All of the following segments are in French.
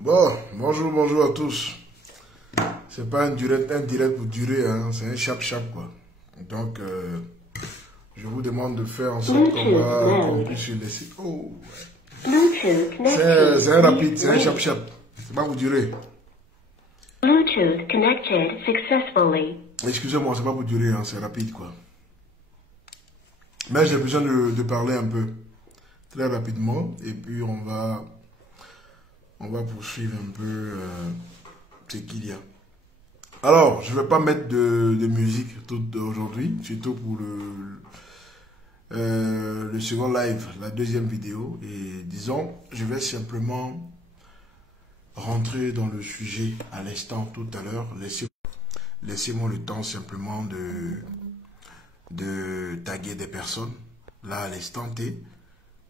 Bon, bonjour à tous. C'est pas un direct pour durer, hein, c'est un chap quoi. Donc, je vous demande de faire en sorte qu'on puisse se laisser. Oh, c'est un rapide, c'est un chap. C'est pas pour durer. Bluetooth connected successfully. Excusez-moi, c'est pas pour durer, hein, c'est rapide quoi. Mais j'ai besoin de parler un peu, très rapidement, et puis on va poursuivre un peu ce qu'il y a. Alors, je ne vais pas mettre de musique toute aujourd'hui, surtout pour le second live, la deuxième vidéo. Et disons, je vais simplement rentrer dans le sujet à l'instant tout à l'heure. Laissez-moi le temps simplement de taguer des personnes, là à l'instant T,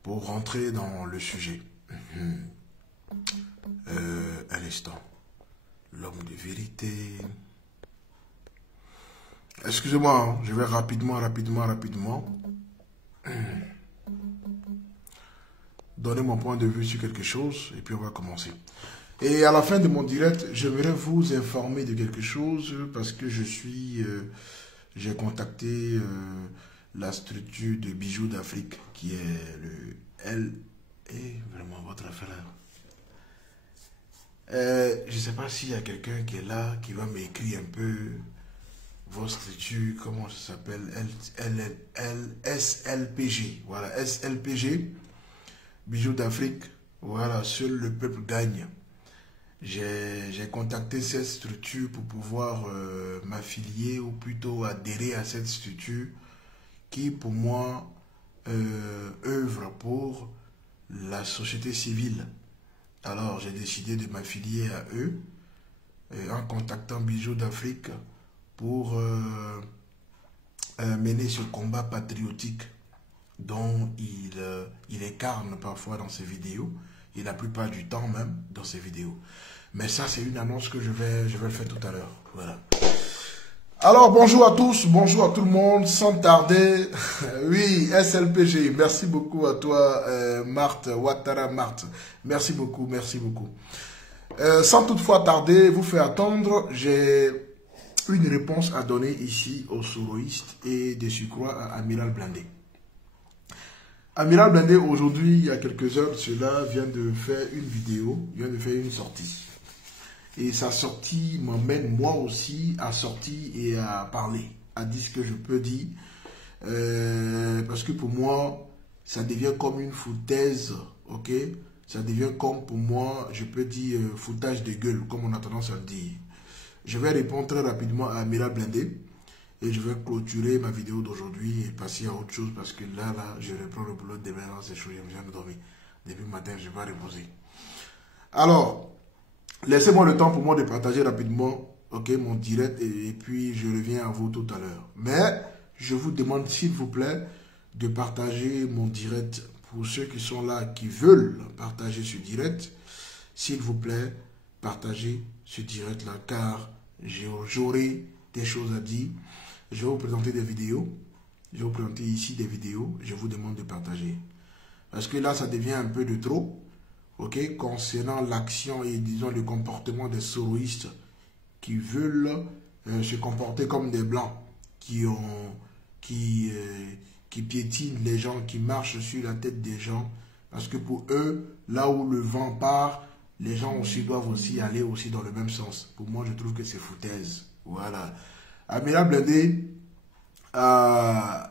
pour rentrer dans le sujet. Un instant. L'homme de vérité. Excusez-moi, hein, je vais rapidement donner mon point de vue sur quelque chose et puis on va commencer. Et à la fin de mon direct, j'aimerais vous informer de quelque chose parce que j'ai contacté la structure de bijoux d'Afrique qui est le L. Et vraiment votre affaire. Je ne sais pas s'il y a quelqu'un qui est là, qui va m'écrire un peu votre structure, comment ça s'appelle, SLPG, voilà, SLPG, Bijoux d'Afrique, voilà, seul le peuple gagne. J'ai contacté cette structure pour pouvoir m'affilier ou plutôt adhérer à cette structure qui, pour moi, œuvre pour la société civile. Alors, j'ai décidé de m'affilier à eux en contactant Bijoux d'Afrique pour mener ce combat patriotique dont il incarne parfois dans ses vidéos et la plupart du temps même dans ses vidéos. Mais ça, c'est une annonce que je vais le faire tout à l'heure. Voilà. Alors, bonjour à tous, bonjour à tout le monde, sans tarder, oui, SLPG, merci beaucoup à toi, Marthe, Ouattara Marthe, merci beaucoup. Sans toutefois tarder, vous faire attendre, j'ai une réponse à donner ici aux soroïstes et de surcroît à Amiral Blindé. Amiral Blindé, aujourd'hui, il y a quelques heures de cela, vient de faire une vidéo, vient de faire une sortie. Et sa sortie m'emmène moi aussi à sortir et à parler, à dire ce que je peux dire. Parce que pour moi, ça devient comme une foutaise, ok? Ça devient comme pour moi, je peux dire foutage de gueule, comme on a tendance à le dire. Je vais répondre très rapidement à Amiral Blindé et je vais clôturer ma vidéo d'aujourd'hui et passer à autre chose parce que là, je reprends le boulot demain dans ces choses, je viens de dormir. Depuis le matin, je vais reposer. Alors, laissez-moi le temps pour moi de partager rapidement mon direct et puis je reviens à vous tout à l'heure. Mais je vous demande s'il vous plaît de partager mon direct pour ceux qui sont là, qui veulent partager ce direct. S'il vous plaît, partagez ce direct-là car j'aurai des choses à dire. Je vais vous présenter des vidéos. Je vais vous présenter ici des vidéos. Je vous demande de partager. Parce que là, ça devient un peu de trop. Ok, concernant l'action et disons le comportement des soroïstes qui veulent se comporter comme des blancs, qui piétinent les gens, qui marchent sur la tête des gens, parce que pour eux, là où le vent part, les gens aussi doivent aussi aller aussi dans le même sens. Pour moi, je trouve que c'est foutaise. Voilà. Amiral Blindé a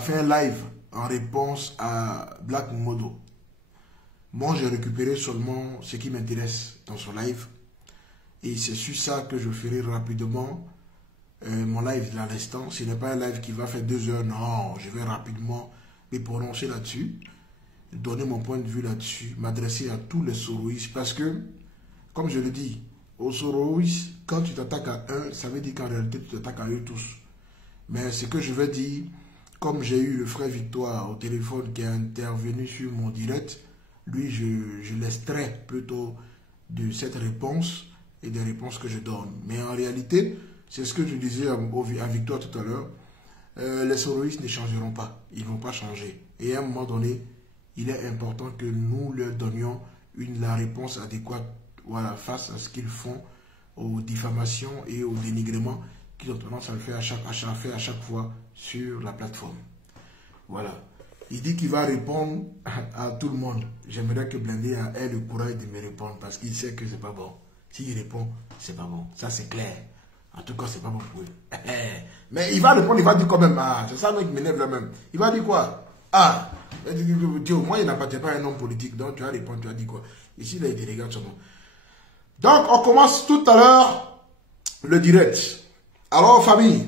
fait un live en réponse à Black Modo. Moi, j'ai récupéré seulement ce qui m'intéresse dans son live. Et c'est sur ça que je ferai rapidement mon live là à l'instant. Ce n'est pas un live qui va faire 2 heures. Non, je vais rapidement me prononcer là-dessus. Donner mon point de vue là-dessus. M'adresser à tous les soroïstes. Parce que, comme je le dis, Aux Soroïs, quand tu t'attaques à un, ça veut dire qu'en réalité, tu t'attaques à eux tous. Mais ce que je veux dire, comme j'ai eu le frère Victoire au téléphone qui est intervenu sur mon direct, lui, je l'extrais plutôt de cette réponse et des réponses que je donne. Mais en réalité, c'est ce que je disais à Victoire tout à l'heure, les Soroïs ne changeront pas. Ils ne vont pas changer. Et à un moment donné, il est important que nous leur donnions la réponse adéquate, voilà, face à ce qu'ils font aux diffamations et aux dénigrements qu'ils ont tendance à le faire à chaque fois sur la plateforme. Voilà. Il dit qu'il va répondre à tout le monde. J'aimerais que Blindé ait le courage de me répondre parce qu'il sait que c'est pas bon. S'il répond, c'est pas bon. Ça, c'est clair. En tout cas, c'est pas bon pour eux. Mais il va répondre, il va dire quand même, ah, c'est ça qui m'énerve là même. Il va dire quoi? Ah, Dieu, moi, il n'appartient pas à un homme politique. Donc, tu vas répondre, tu vas dire quoi? Ici, là, il regarde seulement. Donc, on commence tout à l'heure le direct. Alors, famille,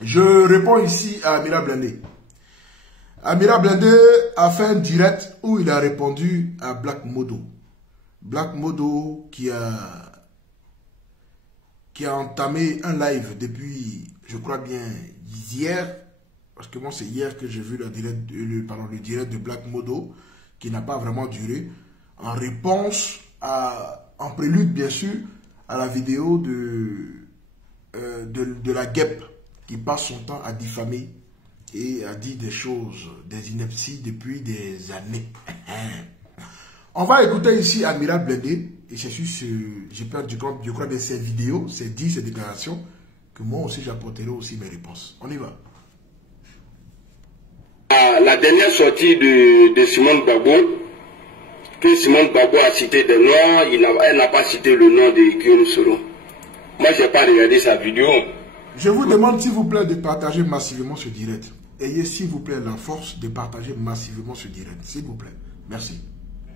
je réponds ici à Amira Blindé. Amira Blindé a fait un direct où il a répondu à Black Modo. Black Modo qui a entamé un live depuis, je crois bien, hier. Parce que moi, c'est hier que j'ai vu le direct de Black Modo, qui n'a pas vraiment duré, en réponse en prélude, bien sûr, à la vidéo de la guêpe qui passe son temps à diffamer et à dire des choses, des inepties depuis des années. On va écouter ici Amiral Blindé, et c'est sûr, je crois de ces vidéos, ces déclarations, que moi aussi j'apporterai aussi mes réponses. On y va. La dernière sortie de Simone Gbagbo, que Simone Gbagbo a cité des noms, elle n'a pas cité le nom de Guillaume Soro. Moi, je n'ai pas regardé sa vidéo. Je vous demande, s'il vous plaît, de partager massivement ce direct. Ayez, s'il vous plaît, la force de partager massivement ce direct. S'il vous plaît. Merci.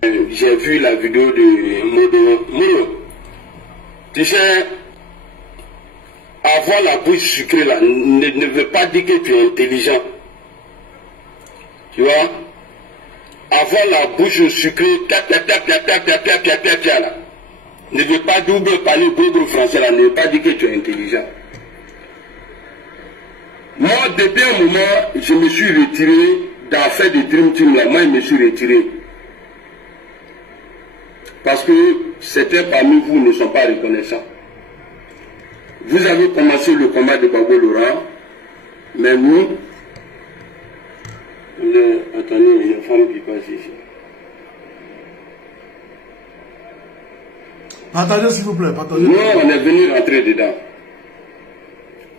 J'ai vu la vidéo de Modo. Tu sais, avoir la bouche sucrée là, ne veut pas dire que tu es intelligent. Tu vois? Avoir la bouche sucrée, là, ne veut pas double parler gros français là, ne veut pas dire que tu es intelligent. Moi, depuis un moment, je me suis retiré d'affaires de Dream Team là. Moi, je me suis retiré. Parce que certains parmi vous ne sont pas reconnaissants. Vous avez commencé le combat de Gbagbo Laurent, mais nous, attendez, il y a une femme qui passe ici. Partagez s'il vous plaît, partagez. Nous, on est venu rentrer dedans.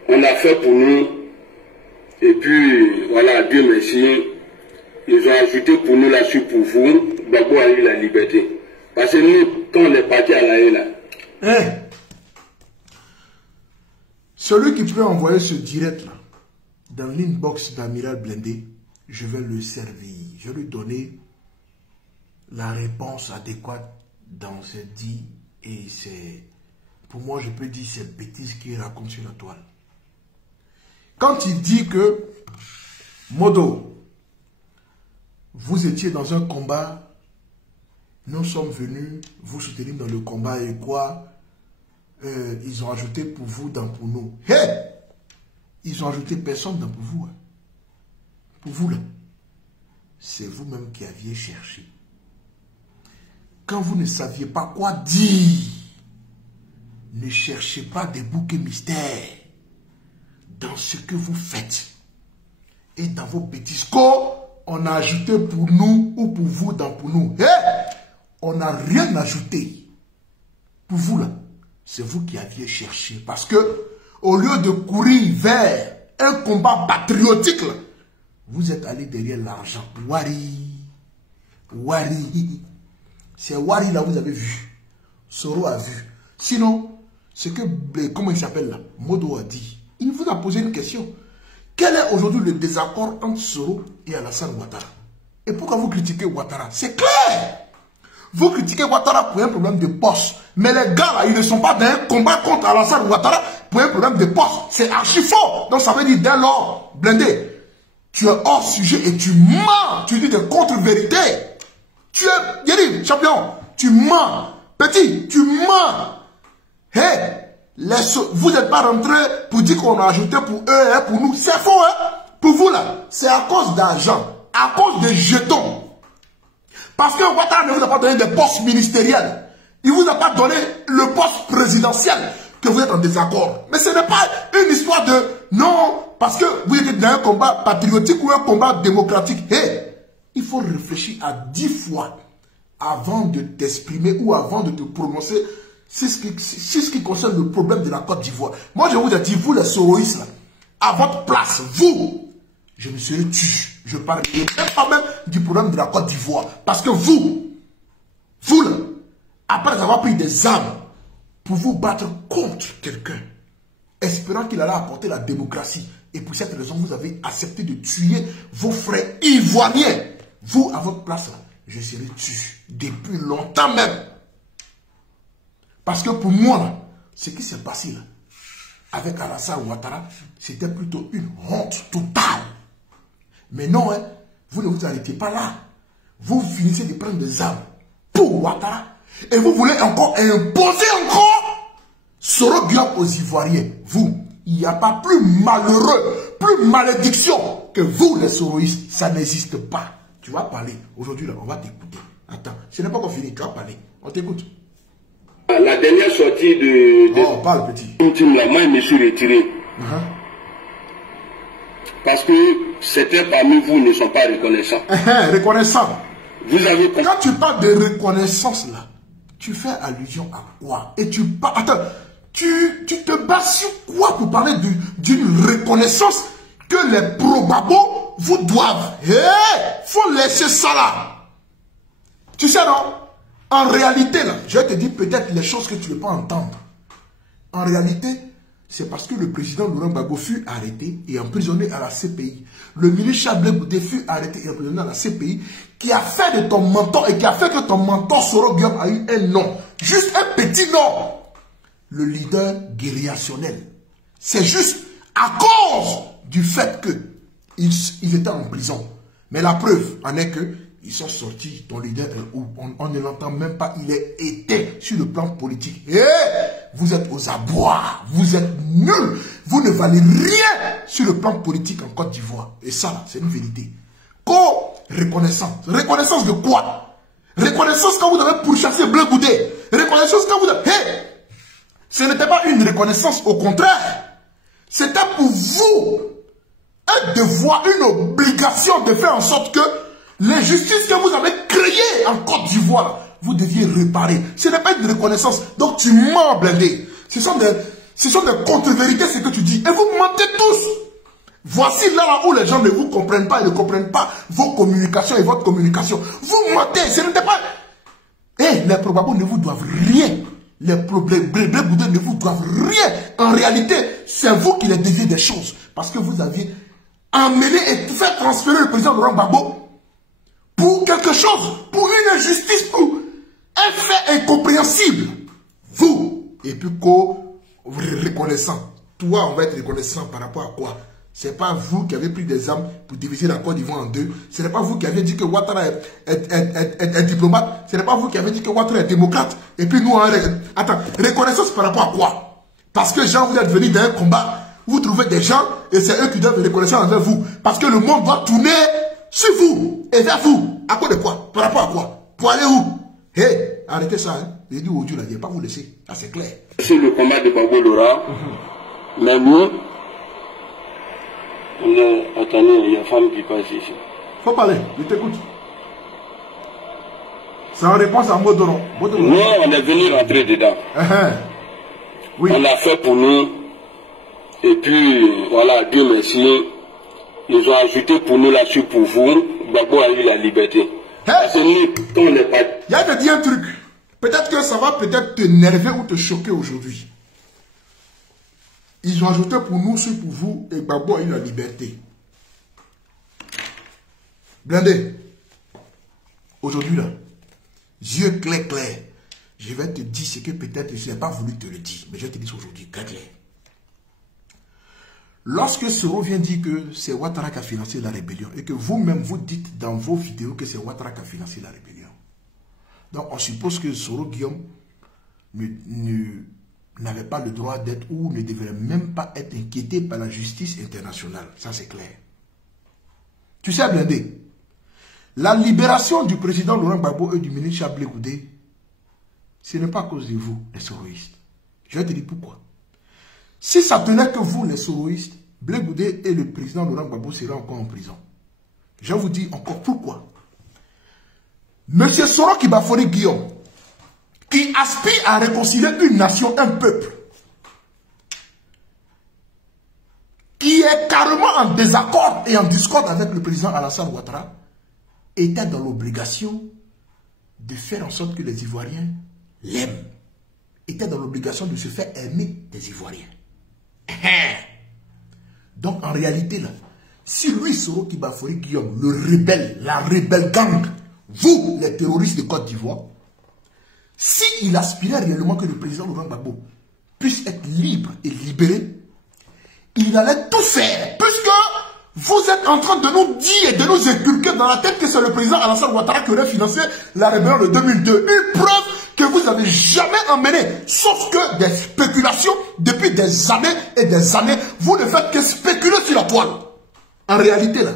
On a fait pour nous. Et puis, voilà, Dieu merci. Ils ont ajouté pour nous la suite pour vous. Gbagbo a eu la liberté. Parce que nous, quand on est parti à la haine là. Hey, celui qui peut envoyer ce direct là dans l'inbox d'Amiral Blindé, je vais le servir. Je vais lui donner la réponse adéquate dans ce dit et c'est, pour moi je peux dire ces bêtises qu'il raconte sur la toile. Quand il dit que Modo, vous étiez dans un combat, nous sommes venus vous soutenir dans le combat et quoi, ils ont ajouté pour vous dans pour nous. Hey! Ils ont ajouté personne dans pour vous. Hein. Pour vous là. C'est vous-même qui aviez cherché. Quand vous ne saviez pas quoi dire, ne cherchez pas des bouquets mystères dans ce que vous faites. Et dans vos bêtises, on a ajouté pour nous ou pour vous dans pour nous. Hey! On n'a rien ajouté. Pour vous là, c'est vous qui aviez cherché. Parce que, au lieu de courir vers un combat patriotique, là, vous êtes allé derrière l'argent. Wari. C'est Wari là, vous avez vu. Soro a vu. Sinon, ce que, comment il s'appelle là, Modo a dit. Il vous a posé une question. Quel est aujourd'hui le désaccord entre Soro et Alassane Ouattara? Et pourquoi vous critiquez Ouattara? C'est clair. Vous critiquez Ouattara pour un problème de poste. Mais les gars là, ils ne sont pas dans un combat contre Alassane Ouattara pour un problème de poste. C'est archi faux. Donc ça veut dire dès lors, Blindé, tu es hors sujet et tu mens. Tu dis des contre-vérités. Tu es, Yérim, champion, tu mens. Petit, tu mens. Attends. Hey, vous n'êtes pas rentré pour dire qu'on a ajouté pour eux et pour nous. C'est faux, hein? Pour vous, là, c'est à cause d'argent, à cause de jetons. Parce que Ouattara ne vous a pas donné des postes ministériels. Il ne vous a pas donné le poste présidentiel que vous êtes en désaccord. Mais ce n'est pas une histoire de non, parce que vous êtes dans un combat patriotique ou un combat démocratique. Hey, il faut réfléchir à 10 fois avant de t'exprimer ou avant de te prononcer sur ce qui concerne le problème de la Côte d'Ivoire. Moi, je vous ai dit, vous les soroïstes, là, à votre place, vous, je me serais tué. Je parlerai même pas même du problème de la Côte d'Ivoire. Parce que vous là, après avoir pris des armes pour vous battre contre quelqu'un, espérant qu'il allait apporter la démocratie, et pour cette raison, vous avez accepté de tuer vos frères ivoiriens. Vous, à votre place, là, je serais tué depuis longtemps même. Parce que pour moi, là, ce qui s'est passé là, avec Alassane Ouattara, c'était plutôt une honte totale. Mais non, hein, vous ne vous arrêtez pas là. Vous finissez de prendre des armes pour Ouattara. Et vous voulez encore imposer encore Soro Guillaume aux Ivoiriens. Vous, il n'y a pas plus malheureux, plus malédiction que vous les soroïstes. Ça n'existe pas. Tu vas parler. Aujourd'hui, là, on va t'écouter. Attends, ce n'est pas encore fini. Tu vas parler. On t'écoute. La dernière sortie de oh, parle, petit. Là, moi, je me suis retiré. Parce que certains parmi vous ne sont pas reconnaissants. Reconnaissants. Vous avez... Quand tu parles de reconnaissance, là, tu fais allusion à quoi? Et tu parles... Attends, tu te bases sur quoi pour parler d'une reconnaissance que les probabos vous doivent? Faut laisser ça là. Tu sais, non? En réalité, là, je vais te dire peut-être les choses que tu ne veux pas entendre. En réalité, c'est parce que le président Laurent Gbagbo fut arrêté et emprisonné à la CPI. Le ministre Chablé Boudé fut arrêté et emprisonné à la CPI, qui a fait de ton mentor et qui a fait que ton mentor Soro Guillaume a eu un nom. Juste un petit nom. Le leader guérillationnel. C'est juste à cause du fait qu'ils étaient en prison. Mais la preuve en est que ils sont sortis, ton leader, on ne l'entend même pas, il est éteint sur le plan politique. Vous êtes aux abois, vous êtes nuls, vous ne valez rien sur le plan politique en Côte d'Ivoire. Et ça, c'est une vérité. Reconnaissance. Reconnaissance de quoi? Reconnaissance quand vous avez pourchassé Blé Goudé. Reconnaissance quand vous avez... Ce n'était pas une reconnaissance, au contraire. C'était pour vous un devoir, une obligation de faire en sorte que l'injustice que vous avez créée en Côte d'Ivoire, vous deviez réparer. Ce n'est pas une reconnaissance. Donc tu mens, Blindé. Ce sont des contre-vérités, ce que tu dis. Et vous mentez tous. Voici là où les gens ne vous comprennent pas et ne comprennent pas vos communications et votre communication. Vous mentez. Ce n'était pas... les probabos ne vous doivent rien. Les problèmes ne vous doivent rien. En réalité, c'est vous qui les deviez des choses. Parce que vous aviez emmené et fait transférer le président Laurent Gbagbo pour quelque chose, pour une injustice, pour un fait incompréhensible. Vous, et puis reconnaissant. Toi, on va être reconnaissant par rapport à quoi? C'est pas vous qui avez pris des armes pour diviser la Côte d'Ivoire en deux. Ce n'est pas vous qui avez dit que Ouattara est diplomate. Ce n'est pas vous qui avez dit que Ouattara est démocrate. Et puis nous, attends, reconnaissance par rapport à quoi? Parce que gens, vous êtes venus dans un combat, vous trouvez des gens et c'est eux qui doivent être reconnaissants envers vous. Parce que le monde doit tourner sur vous et vers vous. À quoi de quoi? Par rapport à quoi? Pour aller où? Arrêtez ça, hein. J'ai dit au Dieu là, je ne vais pas vous laisser. Là, c'est clair. C'est le combat de Gbagbo Laurent. Mais nous, attendez, il y a une femme qui passe ici. Faut parler, je t'écoute. C'est en réponse à Modoron. Nous, on est venu rentrer dedans. Oui. On a fait pour nous. Et puis, voilà, Dieu merci. Ils ont ajouté pour nous là-dessus pour vous. Gbagbo a eu la liberté. Parce que nous, quand on n'est pas... Il y a te dit un truc. Peut-être que ça va peut-être t'énerver ou te choquer aujourd'hui. Ils ont ajouté pour nous, c'est pour vous, et Gbagbo a eu la liberté. Blindé. Aujourd'hui là, yeux clairs, je vais te dire ce que peut-être je n'ai pas voulu te le dire, mais je te dis aujourd'hui, clair. Lorsque Soro vient dire que c'est Ouattara qui a financé la rébellion, et que vous-même vous dites dans vos vidéos que c'est Ouattara qui a financé la rébellion, donc on suppose que Soro Guillaume n'avaient pas le droit d'être ou ne devraient même pas être inquiétés par la justice internationale. Ça, c'est clair. Tu sais, Blindé, la libération du président Laurent Gbagbo et du ministre Chablé Goudé, ce n'est pas à cause de vous, les soroïstes. Je vais te dire pourquoi. Si ça tenait que vous, les soroïstes, Blé Goudé et le président Laurent Gbagbo seraient encore en prison. Je vous dis encore pourquoi. Monsieur Soro Kibafori Guillaume, qui aspire à réconcilier une nation, un peuple, qui est carrément en désaccord et en discorde avec le président Alassane Ouattara, était dans l'obligation de faire en sorte que les Ivoiriens l'aiment. Était dans l'obligation de se faire aimer des Ivoiriens. Donc en réalité, là, si lui, Soro Kibafori Guillaume, le rebelle, la rebelle gang, vous, les terroristes de Côte d'Ivoire, s'il aspirait réellement que le président Laurent Gbagbo puisse être libre et libéré, il allait tout faire, puisque vous êtes en train de nous dire et de nous inculquer dans la tête que c'est le président Alassane Ouattara qui aurait financé la rébellion de 2002. Une preuve que vous n'avez jamais emmené, sauf que des spéculations depuis des années et des années. Vous ne faites que spéculer sur la toile. En réalité, là,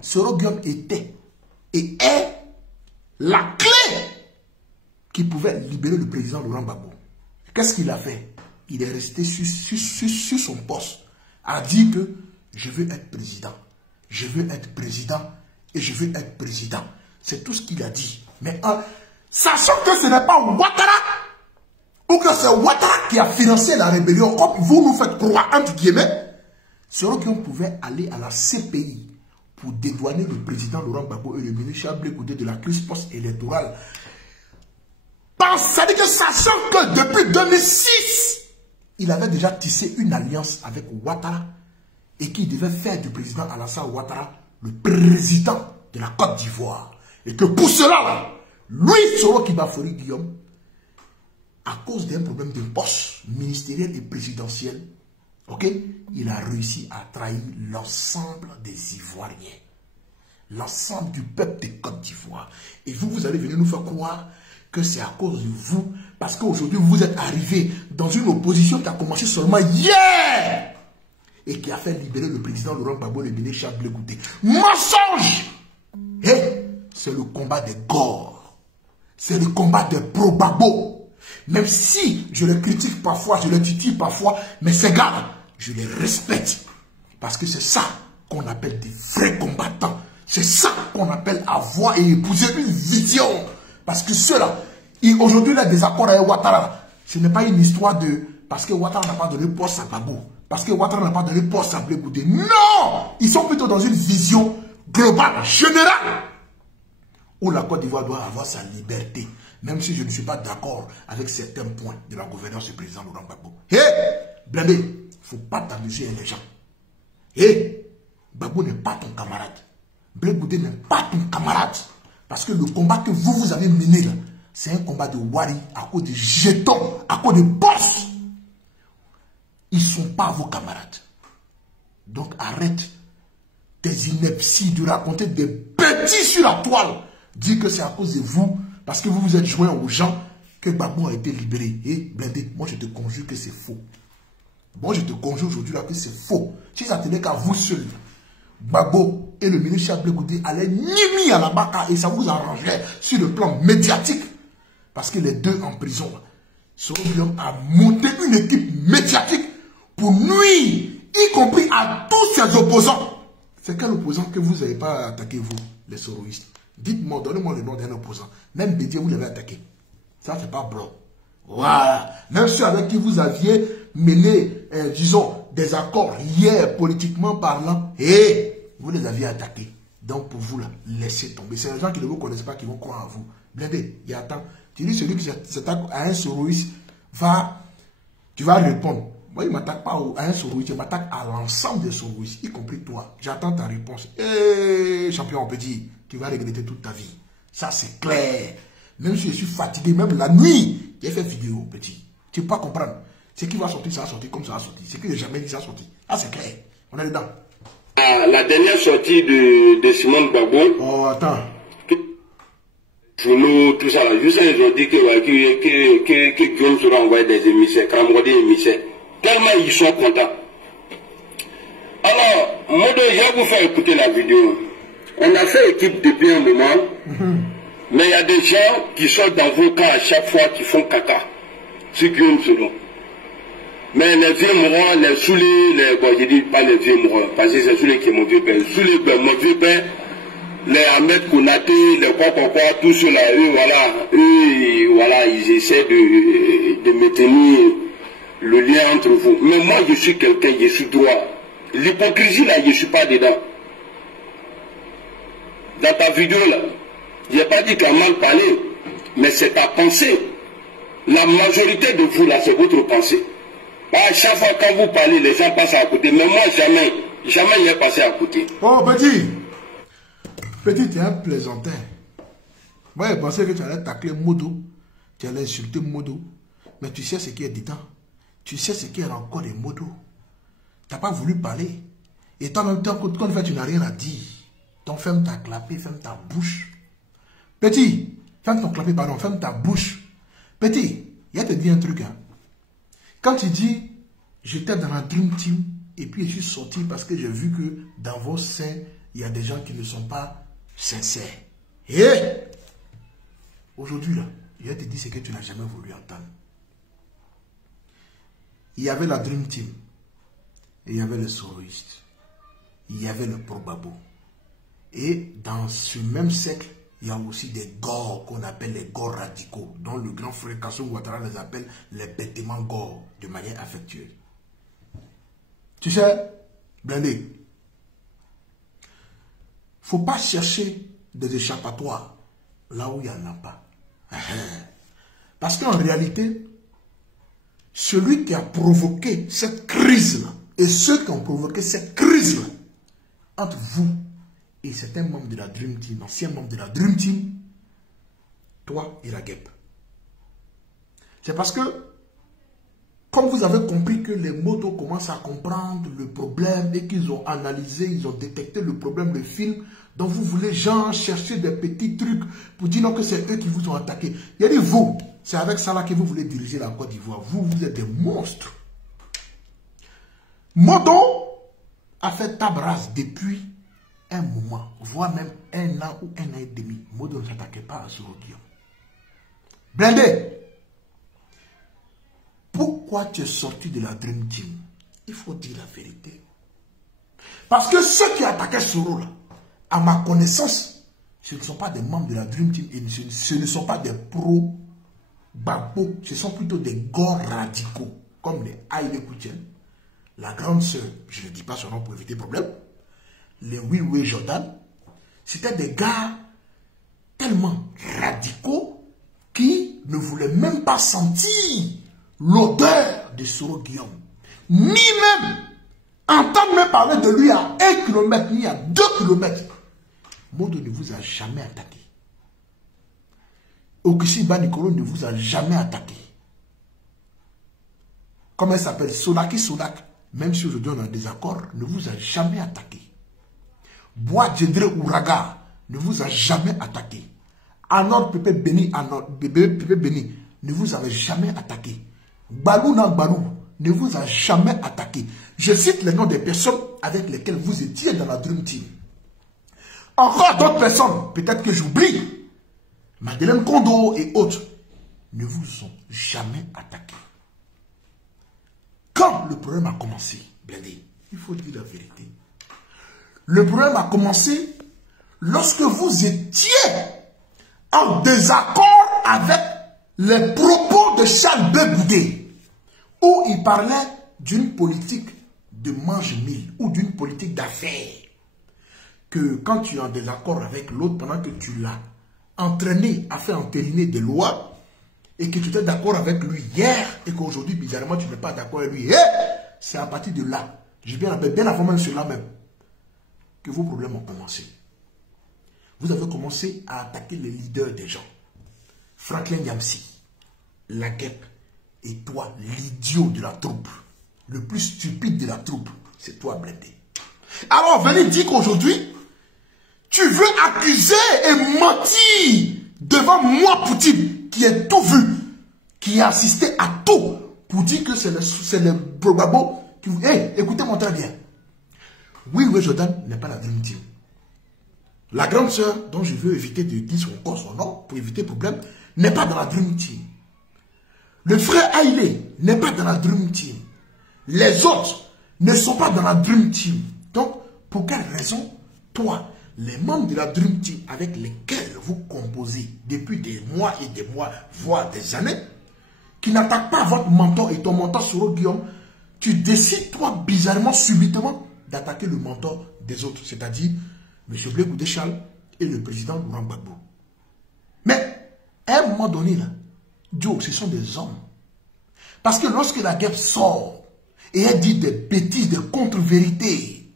Soro Guillaume était et est la clé qui pouvait libérer le président Laurent Gbagbo. Qu'est-ce qu'il a fait? Il est resté sur son poste, a dit que je veux être président, je veux être président et je veux être président. C'est tout ce qu'il a dit. Mais sachant que ce n'est pas Ouattara ou que c'est Ouattara qui a financé la rébellion, comme vous nous faites croire, entre guillemets, Soro Guillaume pouvait aller à la CPI pour dédouaner le président Laurent Gbagbo et le ministre Chablé Goudé de la crise post-électorale. C'est-à-dire que sachant que depuis 2006, il avait déjà tissé une alliance avec Ouattara et qu'il devait faire du président Alassane Ouattara le président de la Côte d'Ivoire. Et que pour cela, lui, Soro Kibafori Guillaume, à cause d'un problème de poste ministériel et présidentiel, il a réussi à trahir l'ensemble des Ivoiriens, l'ensemble du peuple de Côte d'Ivoire. Et vous allez venir nous faire croire que c'est à cause de vous, parce qu'aujourd'hui vous êtes arrivé dans une opposition qui a commencé seulement hier et qui a fait libérer le président Laurent Gbagbo et le ministre Chablé Goudé. Mensonge! C'est le combat des Gors, c'est le combat des pro-Gbagbo. Même si je les critique parfois, je les titille parfois, mais ces gars, je les respecte. Parce que c'est ça qu'on appelle des vrais combattants. C'est ça qu'on appelle avoir et épouser une vision. Parce que ceux-là, aujourd'hui, là, des accords avec Ouattara, ce n'est pas une histoire de... Parce que Ouattara n'a pas donné poste à Gbagbo. Parce que Ouattara n'a pas donné poste à Blé Goudé. Non! Ils sont plutôt dans une vision globale, générale, où la Côte d'Ivoire doit avoir sa liberté. Même si je ne suis pas d'accord avec certains points de la gouvernance du président Laurent Gbagbo. Blindé, il ne faut pas t'amuser avec les gens. Gbagbo n'est pas ton camarade. Blé Goudé n'est pas ton camarade. Parce que le combat que vous avez mené là, c'est un combat de wari à cause de jetons, à cause de boss. Ils ne sont pas vos camarades. Donc arrête tes inepties de raconter des bêtises sur la toile. Dis que c'est à cause de vous, parce que vous vous êtes joints aux gens, que Gbagbo a été libéré. Blindé, moi je te conjure que c'est faux. Moi je te conjure aujourd'hui là que c'est faux. Si ça tenait qu'à vous seul, Gbagbo et le ministre Chablé Goudé allaient ni à la baka et ça vous arrangerait sur le plan médiatique. Parce que les deux en prison, Soro Guillaume a monté une équipe médiatique pour nuire, y compris à tous ses opposants. C'est quel opposant que vous n'avez pas attaqué, vous, les soroïstes? Dites-moi, donnez-moi le nom d'un opposant. Même Bédié, vous l'avez attaqué. Ça, c'est pas blanc. Voilà. Même ceux avec qui vous aviez mêlé, disons, des accords hier, politiquement parlant, vous les aviez attaqués. Donc, pour vous, là, laissez tomber. C'est les gens qui ne vous connaissent pas qui vont croire en vous. Blindé, il y a temps. Tu dis, celui qui s'attaque à un soroïste, tu vas répondre. Moi, il ne m'attaque pas à un soroïste, il m'attaque à l'ensemble des soroïstes, y compris toi. J'attends ta réponse. Champion, on peut dire, tu vas regretter toute ta vie. Ça, c'est clair. Même si je suis fatigué, même la nuit, j'ai fait vidéo, petit. Tu ne peux pas comprendre. Ce qui va sortir, ça va sortir comme ça va sortir. Ce qui n'est jamais dit, ça va sortir. Ah, c'est clair. On est dedans. La dernière sortie de Simone Gbagbo. Oh, attends. journaux, tout ça. Juste ils ont dit que Guillaume sera envoyé des émissaires, des émissaires. Tellement ils sont contents. Alors, Modo, je vais vous faire écouter la vidéo. On a fait équipe depuis un moment, mais il y a des gens qui sont dans vos cas à chaque fois qui font caca. C'est Guillaume Soro. Mais les vieux mourants, les Soulé, bon, je dis pas les vieux mourants, parce que c'est Soulé qui est mon vieux père. Soulé, ben, mon vieux père, les Ahmed Konaté, les quoi, tout cela, eux, voilà, ils essaient de maintenir le lien entre vous. Mais moi, je suis quelqu'un, je suis droit. L'hypocrisie, là, je ne suis pas dedans. Dans ta vidéo, là, je n'ai pas dit que tu as mal parlé, mais c'est ta pensée. La majorité de vous, là, c'est votre pensée. À chaque fois quand vous parlez, les gens passent à côté. Mais moi, jamais il est passé à côté. Oh, petit, tu es un plaisantin. Moi, je pensais que tu allais tacler Modo, tu allais insulter Modo. Mais tu sais ce qui est dedans. Tu sais ce qui est encore des Modo. Tu n'as pas voulu parler. Et toi, en même temps, quand tu n'as rien à dire. Donc, ferme ta clapée, ferme ta bouche. Petit, ferme ton clapet, pardon, ferme ta bouche. Petit, il va te dire un truc, hein. Quand tu dis, j'étais dans la Dream Team, et puis je suis sorti parce que j'ai vu que dans vos seins, il y a des gens qui ne sont pas sincères. Et aujourd'hui, là, je vais te dire ce que tu n'as jamais voulu entendre. Il y avait la Dream Team, et il y avait les soroïstes, il y avait le Probabo. Et dans ce même siècle, il y a aussi des gors qu'on appelle les gors radicaux, dont le grand frère Kassou Ouattara les appelle les bêtements gors, de manière affectueuse. Tu sais, Blindé, il ne faut pas chercher des échappatoires là où il n'y en a pas. Parce qu'en réalité, celui qui a provoqué cette crise-là, et ceux qui ont provoqué cette crise-là, entre vous et certains membres de la Dream Team, anciens membres de la Dream Team, toi et la guêpe. C'est parce que, comme vous avez compris que les motos commencent à comprendre le problème et qu'ils ont analysé, ils ont détecté le problème, le film, donc vous voulez genre chercher des petits trucs pour dire non que c'est eux qui vous ont attaqué. Il a dit vous, c'est avec ça là que vous voulez diriger la Côte d'Ivoire. Vous êtes des monstres. Modo a fait table rase depuis un moment, voire même un an ou un an et demi. Modo ne s'attaquait pas à Soro Guillaume. Blindé, pourquoi tu es sorti de la Dream Team? Il faut dire la vérité. Parce que ceux qui attaquaient Soro, là, à ma connaissance, ce ne sont pas des membres de la Dream Team et ce ne sont pas des pro-Babo, ce sont plutôt des gors radicaux, comme les Haïlé Koutienne, la grande sœur, je ne dis pas son nom pour éviter problème, les Oui Jordan. C'était des gars tellement radicaux qui ne voulaient même pas sentir l'odeur de Soro Guillaume, ni même entendre même parler de lui à 1 km, ni à 2 km. Modo ne vous a jamais attaqué. Okusiba Nicolo ne vous a jamais attaqué. Comment elle s'appelle? Solaki Solak, même si aujourd'hui on a des accords, ne vous a jamais attaqué. Bois Djedre Ouraga ne vous a jamais attaqué. Anor Pepe Beni, Pepe Beni ne vous avait jamais attaqué. Balou Nambalou ne vous a jamais attaqué. Je cite les noms des personnes avec lesquelles vous étiez dans la Dream Team. Encore d'autres personnes, peut-être que j'oublie, Madeleine Kondo et autres, ne vous ont jamais attaqué. Quand le problème a commencé, Blindé, il faut dire la vérité. Le problème a commencé lorsque vous étiez en désaccord avec les propos de Charles Béboudé, où il parlait d'une politique de mange-mille ou d'une politique d'affaires. Que quand tu es en désaccord avec l'autre, pendant que tu l'as entraîné à faire entériner des lois, et que tu étais d'accord avec lui hier, et qu'aujourd'hui, bizarrement, tu n'es pas d'accord avec lui, c'est à partir de là, j'ai bien avant même cela même, que vos problèmes ont commencé. Vous avez commencé à attaquer les leaders des gens. Franklin Yamsi, la guêpe, et toi, l'idiot de la troupe, le plus stupide de la troupe, c'est toi, Blindé. Alors, venez dire qu'aujourd'hui, tu veux accuser et mentir devant moi, Poutine, qui ai tout vu, qui a assisté à tout, pour dire que c'est le Gbagbo qui vous... Hey, écoutez-moi très bien. Oui, Jordan n'est pas la Dream Team. La grande sœur, dont je veux éviter de dire son nom, pour éviter problème, n'est pas dans la Dream Team. Le frère Haïlé n'est pas dans la Dream Team. Les autres ne sont pas dans la Dream Team. Donc, pour quelle raison, toi, les membres de la Dream Team avec lesquels vous composez depuis des mois et des mois, voire des années, qui n'attaquent pas votre mentor et ton mentor Soro Guillaume, tu décides, toi, bizarrement, subitement, d'attaquer le mentor des autres, c'est-à-dire M. Blé Goudé-Charles et le président Laurent Gbagbo. Mais, à un moment donné, là, Joe, ce sont des hommes. Parce que lorsque la guerre sort et elle dit des bêtises, des contre-vérités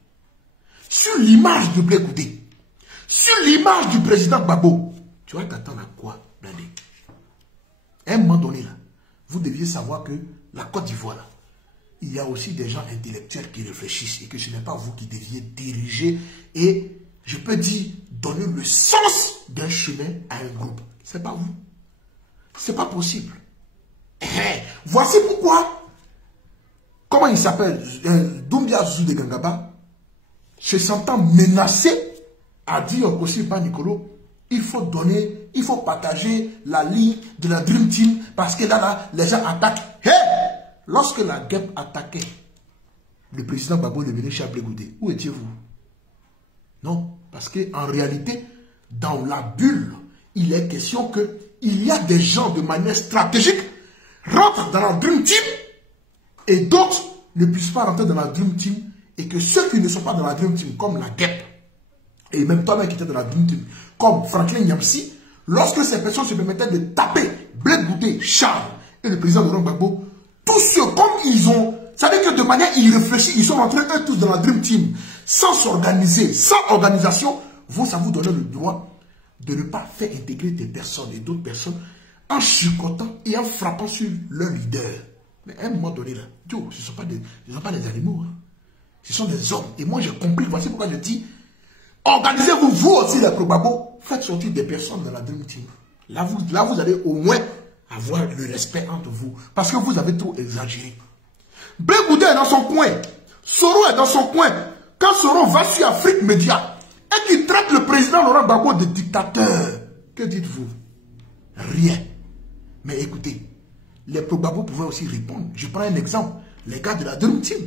sur l'image de Blé Goudé, sur l'image du président Gbagbo, tu vas t'attendre à quoi, Blindé? À un moment donné, là, vous deviez savoir que la Côte d'Ivoire, là, il y a aussi des gens intellectuels qui réfléchissent et que ce n'est pas vous qui deviez diriger et, je peux dire, donner le sens d'un chemin à un groupe. C'est pas vous. C'est pas possible. Voici pourquoi, comment il s'appelle, Doumbia Zou de Gangaba, se sentant menacé, a dit au Kossi-Ba Nicolo, il faut donner, il faut partager la ligne de la Dream Team parce que là, les gens attaquent. Lorsque la guêpe attaquait le président Gbagbo de Bénin Blé Goudé, où étiez-vous? Non, parce qu'en réalité, dans la bulle, il est question qu'il y a des gens de manière stratégique rentrent dans la Dream Team et d'autres ne puissent pas rentrer dans la Dream Team et que ceux qui ne sont pas dans la Dream Team, comme la guêpe, et même toi-même qui étais dans la Dream Team, comme Franklin Nyamsi, lorsque ces personnes se permettaient de taper Blé Goudé, Charles et le président Laurent Gbagbo, tous ceux, comme ils ont, ça veut dire que de manière irréfléchie, ils sont rentrés eux tous dans la Dream Team, sans s'organiser, sans organisation, ça vous donne le droit de ne pas faire intégrer des personnes et d'autres personnes en chicotant et en frappant sur leur leader. Mais à un moment donné, là, ce ne sont pas des animaux, hein. Ce sont des hommes. Et moi, j'ai compris, voici pourquoi je dis, organisez-vous, vous aussi, les Gbagbo, faites sortir des personnes dans la Dream Team. Là, vous allez au moins avoir le respect entre vous. Parce que vous avez trop exagéré. Blé Goudé est dans son coin. Soro est dans son coin. Quand Soro va sur Afrique Média et qu'il traite le président Laurent Gbagbo de dictateur, que dites-vous? Rien. Mais écoutez, les Gbagbo pouvaient aussi répondre. Je prends un exemple. Les gars de la Dream Team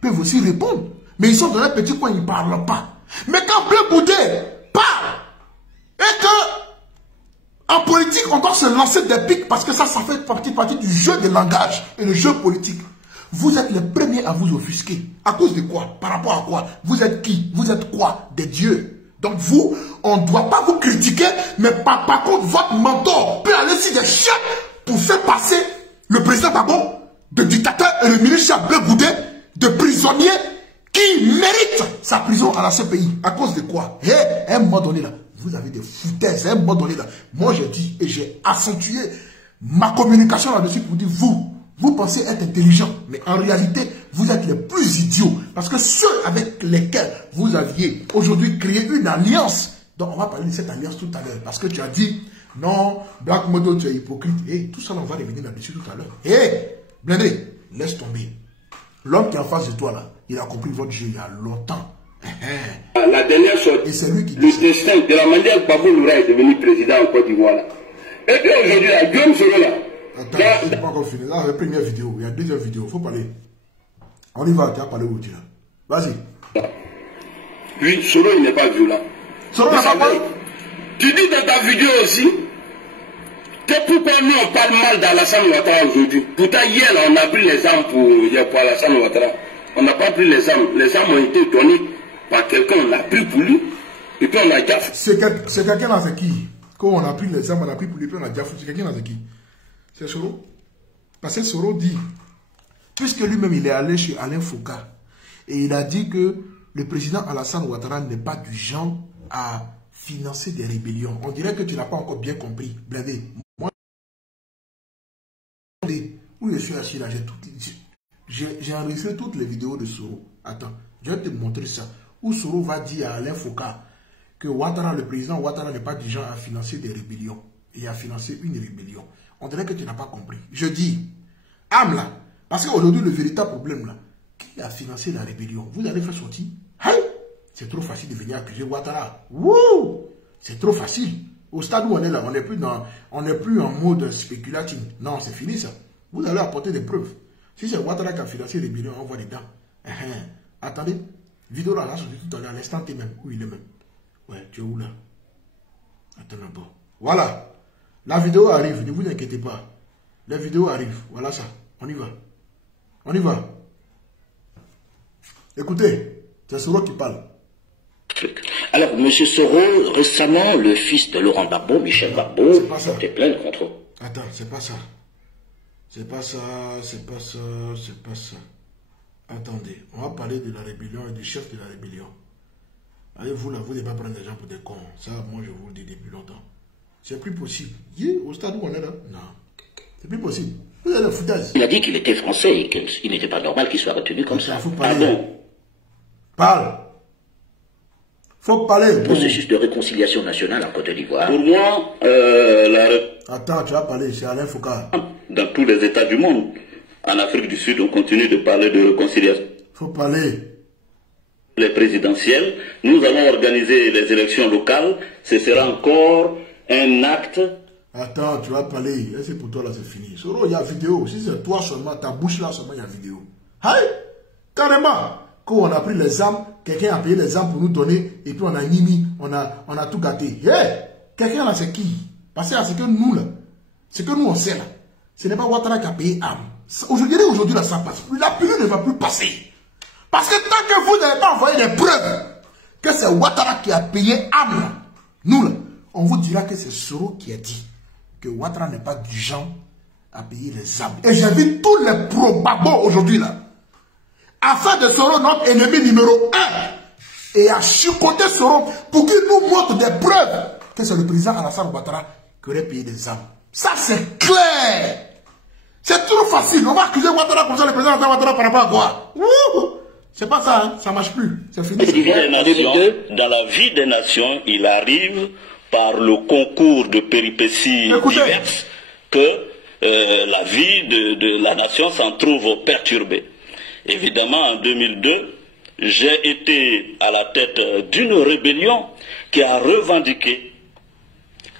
peuvent aussi répondre. Mais ils sont dans un petit coin, ils ne parlent pas. Mais quand Blé Goudé parle et que en politique, on doit se lancer des pics parce que ça fait partie du jeu de langage et le jeu politique. Vous êtes les premiers à vous offusquer. À cause de quoi? Par rapport à quoi? Vous êtes qui? Vous êtes quoi? Des dieux. Donc vous, on ne doit pas vous critiquer, mais par contre, votre mentor peut aller sur des chiens pour faire passer le président Gbagbo de dictateur et le ministre Blé Goudé de prisonnier qui mérite sa prison à la CPI. À cause de quoi? À un moment donné là, vous avez des foutaises. À un moment donné là, moi j'ai dit et j'ai accentué ma communication là-dessus pour dire vous pensez être intelligent, mais en réalité, vous êtes les plus idiots. Parce que ceux avec lesquels vous aviez aujourd'hui créé une alliance, donc on va parler de cette alliance tout à l'heure, parce que tu as dit, non, Black Modo, tu es hypocrite. Tout ça, on va revenir là-dessus tout à l'heure. Blindé, laisse tomber. L'homme qui est en face de toi là, il a compris votre jeu il y a longtemps. La dernière chose, et c'est lui qui le destin de la manière que Gbagbo Noura est devenu président en Côte d'Ivoire. Et puis aujourd'hui, la Guillaume Soro là. Attends, je n'ai pas encore fini. Là, la première vidéo, il y a deuxième vidéo, il faut parler. On y va, tu as parlé où tu là. Vas-y. Lui, Soro, il n'est pas violent. Soro n'a pas parlé. Tu dis dans ta vidéo aussi que pourquoi nous on parle mal d'Alassane Ouattara aujourd'hui. Pourtant, hier, on a pris les armes pour Alassane Ouattara. On n'a pas pris les armes. Les armes ont été données par quelqu'un, on a pris pour lui. Et puis on a déjà fait. C'est quelqu'un dans qui? Quand on a pris les armes, on a pris pour lui, puis on a déjà fait. C'est quelqu'un dans qui? C'est Soro. Parce que Soro dit, puisque lui-même il est allé chez Alain Foucault, et il a dit que le président Alassane Ouattara n'est pas du genre à financer des rébellions. On dirait que tu n'as pas encore bien compris. Blindé. Moi, où je suis assis là, j'ai enregistré toutes les vidéos de Soro. Attends, je vais te montrer ça. Où Soro va dire à Alain Foucault que Ouattara, le président Ouattara n'est pas du genre à financer des rébellions. et a financé une rébellion. On dirait que tu n'as pas compris. Je dis, âme là, parce qu'aujourd'hui, le véritable problème là, qui a financé la rébellion? Vous allez faire sortir. Hein? C'est trop facile de venir accuser Ouattara. Wouh! C'est trop facile. Au stade où on est là, on n'est plus en mode spéculatif. Non, c'est fini ça. Vous allez apporter des preuves. Si c'est Ouattara qui a financé les rébellion, on voit dedans. Attendez, vidéo là, là, tout à l'heure, à l'instant T même. Où il est même? Ouais, tu es où là? Attends un peu. Voilà. La vidéo arrive, ne vous inquiétez pas. La vidéo arrive. Voilà ça. On y va. On y va. Écoutez, c'est Soro qui parle. Alors, M. Soro, récemment, le fils de Laurent Gbagbo, Michel Gbagbo, portait plainte contre eux. Attends, c'est pas ça. C'est pas ça, c'est pas ça, c'est pas ça. Attendez, on va parler de la rébellion et du chef de la rébellion. Allez, vous là, vous ne devez pas prendre des gens pour des cons. Ça, moi, je vous le dis depuis longtemps. C'est plus possible. Au stade où on est là, non. C'est plus possible. Vous avez le foutage. Il a dit qu'il était français et qu'il n'était pas normal qu'il soit retenu comme ça. Faut parler. Ah bon? Parle. Faut parler. Processus de réconciliation nationale en Côte d'Ivoire. Pour moi, Attends, tu vas parler, c'est Alain Foucault. Dans tous les États du monde, en Afrique du Sud, on continue de parler de réconciliation. Faut parler. Les présidentielles, nous allons organiser les élections locales, ce sera encore un acte. Attends, tu vas parler. Et c'est pour toi là, c'est fini. Soro, il y a vidéo. Si c'est toi seulement, ta bouche là seulement, il y a vidéo. Hein? Carrément. Quand on a pris les armes, quelqu'un a payé les armes pour nous donner, et puis on a nimi, on a tout gâté. Hey! Quelqu'un là, c'est qui? Parce que c'est que nous là, c'est que nous on sait là. Ce n'est pas Ouattara qui a payé armes. Aujourd'hui là, ça passe plus. La pilule ne va plus passer. Parce que tant que vous n'avez pas envoyé des preuves que c'est Ouattara qui a payé armes là, nous là, on vous dira que c'est Soro qui a dit que Ouattara n'est pas du genre à payer les armes. Et j'invite tous les pro-Gbagbo aujourd'hui là, à faire de Soro notre ennemi numéro 1 et à chicoter Soro pour qu'il nous montre des preuves que c'est le président Alassane Ouattara qui aurait payé des armes. Ça c'est clair. C'est trop facile. On va accuser Ouattara comme ça, le président Ouattara par rapport à quoi? C'est pas ça, hein? Ça marche plus. C'est fini. Dans la vie des nations, il arrive par le concours de péripéties diverses que la vie de la nation s'en trouve perturbée. Évidemment, en 2002, j'ai été à la tête d'une rébellion qui a revendiqué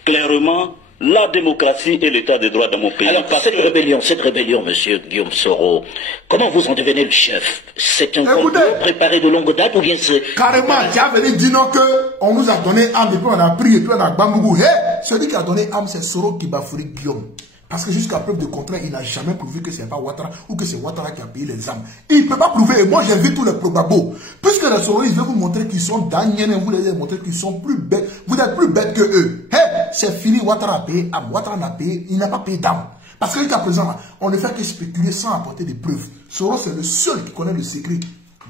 clairement la démocratie et l'état des droits dans mon pays. Alors, cette rébellion, monsieur Guillaume Soro, comment vous en devenez le chef? C'est un complot préparé de longue date ou bien c'est... Carrément, tu as venu dire non qu'on nous a donné âme et puis on a pris et puis on a bambougou. Celui qui a donné âme, c'est Soro qui bafoue Guillaume. Parce que jusqu'à preuve de contraire, il n'a jamais prouvé que c'est pas Ouattara ou que c'est Ouattara qui a payé les armes. Il ne peut pas prouver. Et moi, j'invite tous les pro-Gbagbo. Puisque les soroistes veulent vous montrer qu'ils sont d'Agnen, vous les montrer qu'ils sont plus bêtes. Vous êtes plus bêtes que eux. C'est fini. Ouattara a payé armes. Ouattara n'a payé. Il n'a pas payé d'armes. Parce que jusqu'à présent, là, on ne fait que spéculer sans apporter des preuves. Soro, c'est le seul qui connaît le secret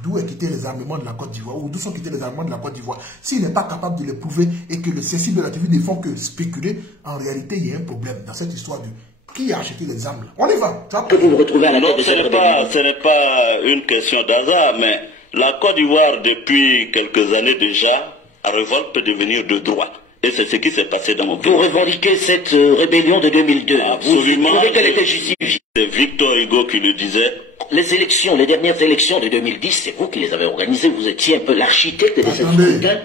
d'où est quitté les armements de la Côte d'Ivoire ou d'où sont quittés les armements de la Côte d'Ivoire. S'il n'est pas capable de les prouver et que le ceci de la TV ne font que spéculer, en réalité, il y a un problème dans cette histoire de qui a acheté les armes là. On y va. Que vous vous retrouvez à la tête de cette rébellion. Ce n'est pas une question d'hasard, mais la Côte d'Ivoire, depuis quelques années déjà, à révolte peut devenir de droite. Et c'est ce qui s'est passé dans mon pays. Vous revendiquez cette rébellion de 2002. Absolument. Vous trouvez qu'elle était justifiée? C'est Victor Hugo qui le disait. Les dernières élections de 2010, c'est vous qui les avez organisées. Vous étiez un peu l'architecte de cette scrutin.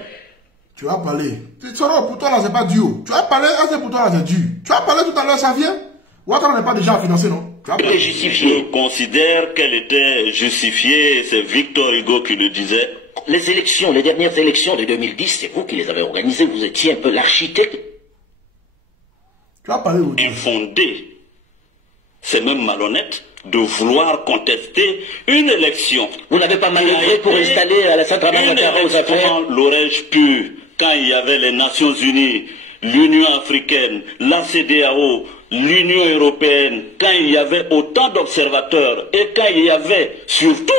Tu vas parler. Soro, pour toi là, c'est pas dur. Tu vas parler, c'est pour toi là, c'est dur. Tu vas parler tout à l'heure, ça vient. Ouattara n'est pas déjà financé, non? Je considère qu'elle était justifiée, c'est Victor Hugo qui le disait. Les dernières élections de 2010, c'est vous qui les avez organisées, vous étiez un peu l'architecte. Tu vas parler au infondé, c'est même malhonnête de vouloir contester une élection. Vous n'avez pas manœuvré pour installer Alassane Ouattara aux affaires? L'aurais-je pu, quand il y avait les Nations Unies, l'Union africaine, la CEDEAO, l'Union européenne, quand il y avait autant d'observateurs et quand il y avait surtout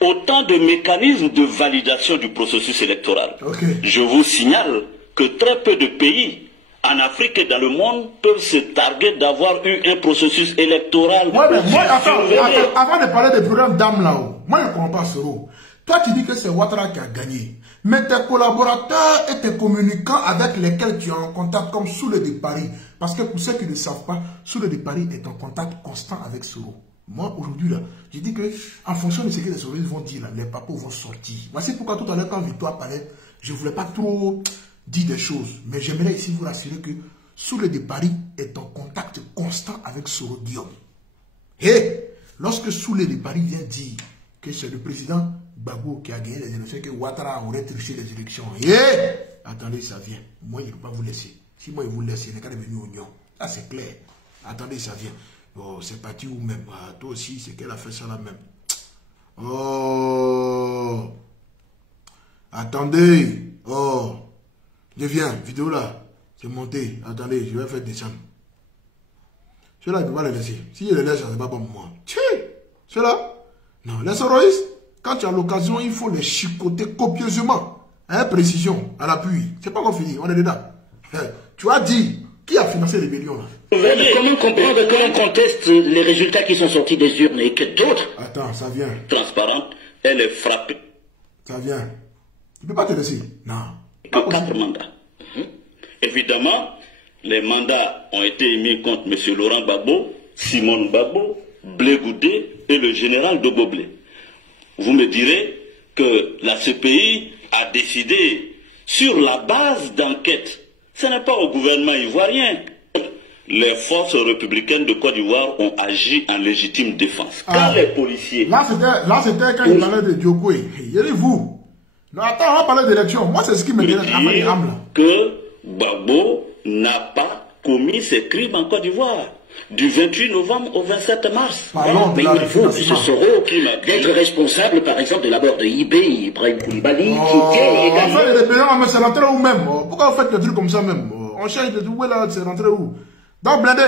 autant de mécanismes de validation du processus électoral. Je vous signale que très peu de pays en Afrique et dans le monde peuvent se targuer d'avoir eu un processus électoral. Ouais, mais moi, attends, avant de parler des problèmes d'âme là-haut, moi je ne comprends pas Soro. Toi tu dis que c'est Ouattara qui a gagné. Mais tes collaborateurs et tes communicants avec lesquels tu es en contact, comme Soule de Paris, parce que pour ceux qui ne savent pas, Soule de Paris est en contact constant avec Soro. Moi, aujourd'hui, là, je dis que, en fonction de ce que les Soroistes vont dire, là, les papos vont sortir. Voici pourquoi tout à l'heure, quand Victoire parlait, je ne voulais pas trop dire des choses. Mais j'aimerais ici vous rassurer que Soule de Paris est en contact constant avec Soro Guillaume. Et lorsque Soule de Paris vient dire que c'est le président Gbagbo qui a gagné les élections, que Ouattara aurait triché les élections, attendez, ça vient. Moi, je ne peux pas vous laisser. Si moi, je vous laisse, il n'est qu'à devenir oignon. Ça, c'est clair. Attendez, ça vient. Oh, c'est parti où même? Ah, toi aussi, c'est qu'elle a fait ça là même. Oh. Attendez. Oh. Je viens. Vidéo là. C'est monté. Attendez, je vais faire descendre. Ceux-là, je ne peux pas les laisser. Si je les laisse, ce n'est pas bon pour moi. Ceux-là. Non, les Soroistes, quand tu as l'occasion, il faut les chicoter copieusement. Hein, précision, à l'appui. C'est pas qu'on finit, on est dedans. Tu as dit, qui a financé les millions là? Comment comprendre que l'on conteste les résultats qui sont sortis des urnes et que d'autres... Attends, ça vient. Transparente, elle est frappée. Ça vient. Tu ne peux pas te laisser. Non. Que 4 mandats. Évidemment, les mandats ont été émis contre M. Laurent Gbagbo, Simone Gbagbo, Blé Goudé et le général Doboblé. Vous me direz que la CPI a décidé sur la base d'enquête. Ce n'est pas au gouvernement ivoirien. Les forces républicaines de Côte d'Ivoire ont agi en légitime défense. Quand les policiers... Là, c'était quand il parlait de Diokoué. Il dit vous. Non, attends, on va parler d'élection. Moi, c'est ce qui me dit que Gbagbo n'a pas commis ces crimes en Côte d'Ivoire. Du 28 novembre au 27 mars. Mais il faut, M. Soro, d'être responsable, par exemple, de la mort de Ibé, Ibrahim Koulibaly, qui était également... Enfin, les rébellions, c'est rentré où même? Pourquoi vous faites des trucs comme ça même? On cherche de trouver là, c'est rentré où? Donc, Blindé,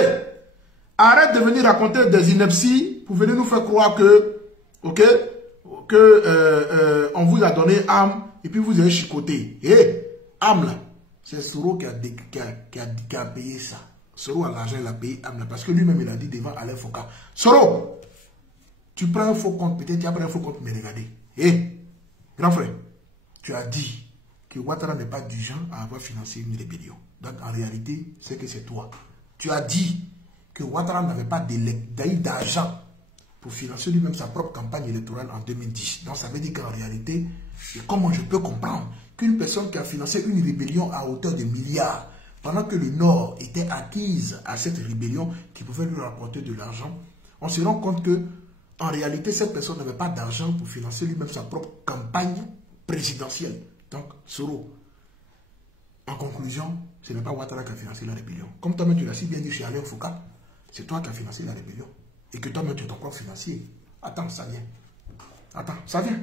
arrête de venir raconter des inepties pour venir nous faire croire que, ok, que on vous a donné âme et puis vous avez chicoté. Âme là, c'est Soro qui a payé ça. Soro a l'argent, il a payé âme là, parce que lui-même il a dit devant Alain Foka. Soro, tu prends un faux compte, peut-être tu as pris un faux compte, mais regardez. Grand frère, tu as dit que Ouattara n'est pas du genre à avoir financé une rébellion. Donc en réalité, c'est que c'est toi. Tu as dit que Ouattara n'avait pas d'argent pour financer lui-même sa propre campagne électorale en 2010. Donc ça veut dire qu'en réalité, comment je peux comprendre qu'une personne qui a financé une rébellion à hauteur de milliards, pendant que le Nord était acquise à cette rébellion qui pouvait lui rapporter de l'argent, on se rend compte que en réalité, cette personne n'avait pas d'argent pour financer lui-même sa propre campagne présidentielle. Donc, Soro, en conclusion, ce n'est pas Ouattara qui a financé la rébellion. Comme toi-même, tu l'as si bien dit chez Alain Foka, c'est toi qui as financé la rébellion. Et que toi-même, tu es ton propre financier. Attends, ça vient. Attends, ça vient.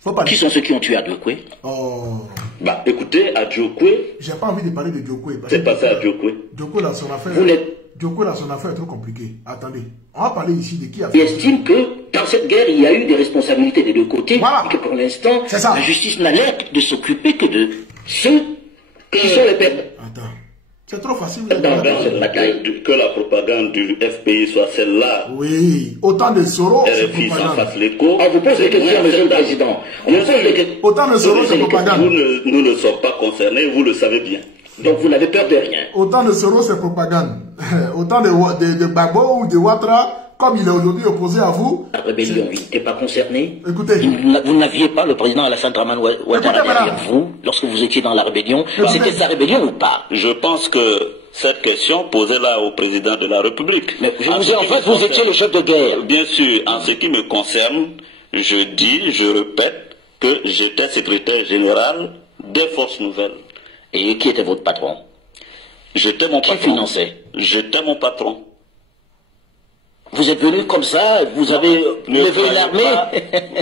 Faut pas qui sont ceux qui ont tué Adjokwe? Bah, écoutez, Adjokwe... J'ai pas envie de parler de Diokoué. C'est pas ça, Adjokwe. Diokoué, là, son affaire... Diokoué, là, son affaire est trop compliquée. Attendez. On va parler ici de qui a fait... J'estime que dans cette guerre, il y a eu des responsabilités des deux côtés. Voilà. Et que pour l'instant, la justice n'a l'air de s'occuper que de ceux qui sont les perdants. Attends. C'est trop facile. Dans cette bataille, que la propagande du FPI soit celle-là. Oui. Autant de Soro, c'est propagande. On vous pose des questions, monsieur le Président. Autant de Soro, c'est propagande. Nous ne sommes pas concernés, vous le savez bien. Donc vous n'avez peur de rien. Autant de Soro, c'est propagande. Autant de Gbagbo ou de Ouattara, comme il est aujourd'hui opposé à vous. La rébellion, il n'était pas concerné. Écoutez. Vous n'aviez pas le président Alassane Dramane Ouattara derrière vous, lorsque vous étiez dans la rébellion. C'était sa rébellion ou pas? Je pense que cette question, posez-la au président de la République. Mais en fait, vous étiez le chef de guerre. Bien sûr, en ce qui me concerne, je répète que j'étais secrétaire général des Forces Nouvelles. Et qui était votre patron? J'étais mon patron. Qui finançait? J'étais mon patron. Vous êtes venu comme ça, vous avez levé une armée.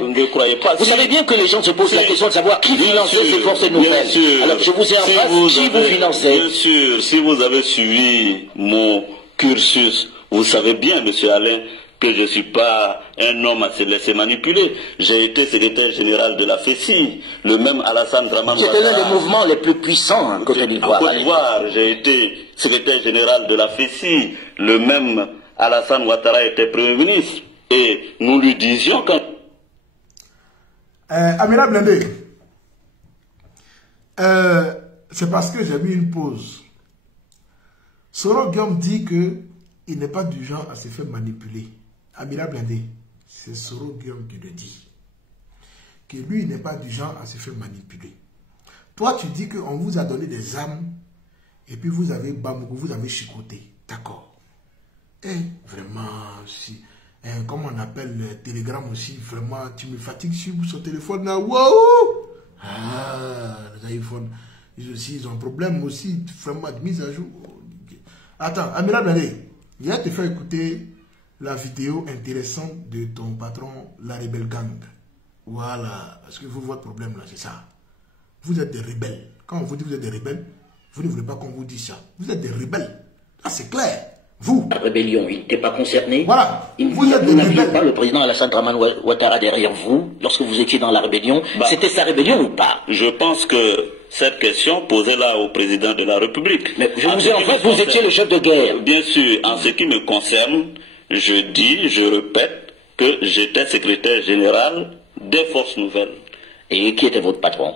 Ne croyez pas. Vous savez bien que les gens se posent la question de savoir qui finançait ces forces nouvelles. Alors je vous ai en face, qui vous finançait? Bien sûr, si vous avez suivi mon cursus, vous savez bien, monsieur Alain, que je ne suis pas un homme à se laisser manipuler. J'ai été secrétaire général de la FECI, le même Alassane Dramane Ouattara. C'était l'un des mouvements les plus puissants en Côte d'Ivoire. En Côte d'Ivoire, j'ai été secrétaire général de la FECI, le même Alassane Ouattara était Premier ministre. Et nous lui disions quand... Amiral Blindé, C'est parce que j'ai mis une pause. Soro Guillaume dit qu'il n'est pas du genre à se faire manipuler. Amira Blindé, c'est Soro Guillaume qui le dit. Que lui, il n'est pas du genre à se faire manipuler. Toi, tu dis qu'on vous a donné des armes et puis vous avez bamoukou, vous avez chicoté. D'accord. Et vraiment, si, comme on appelle le télégramme aussi, vraiment, tu me fatigues sur ce téléphone là. Wow! Ah, les iPhones, ils ont un problème aussi, vraiment, de mise à jour. Attends, Amira Blindé, je vais te faire écouter la vidéo intéressante de ton patron, la Rebelle Gang. Voilà, parce que vous, votre problème là, c'est ça. Vous êtes des rebelles. Quand on vous dit que vous êtes des rebelles, vous ne voulez pas qu'on vous dise ça. Vous êtes des rebelles. Ah, c'est clair. Vous. La rébellion, il n'était pas concerné. Voilà. Vous n'aviez pas le président Alassane Dramane Ouattara derrière vous lorsque vous étiez dans la rébellion. C'était sa rébellion ou pas? Je pense que cette question posée là au président de la République. Mais je vous ai en fait, vous étiez le chef de guerre. Bien sûr, en ce qui me concerne, je dis, je répète que j'étais secrétaire général des Forces Nouvelles. Et qui était votre patron?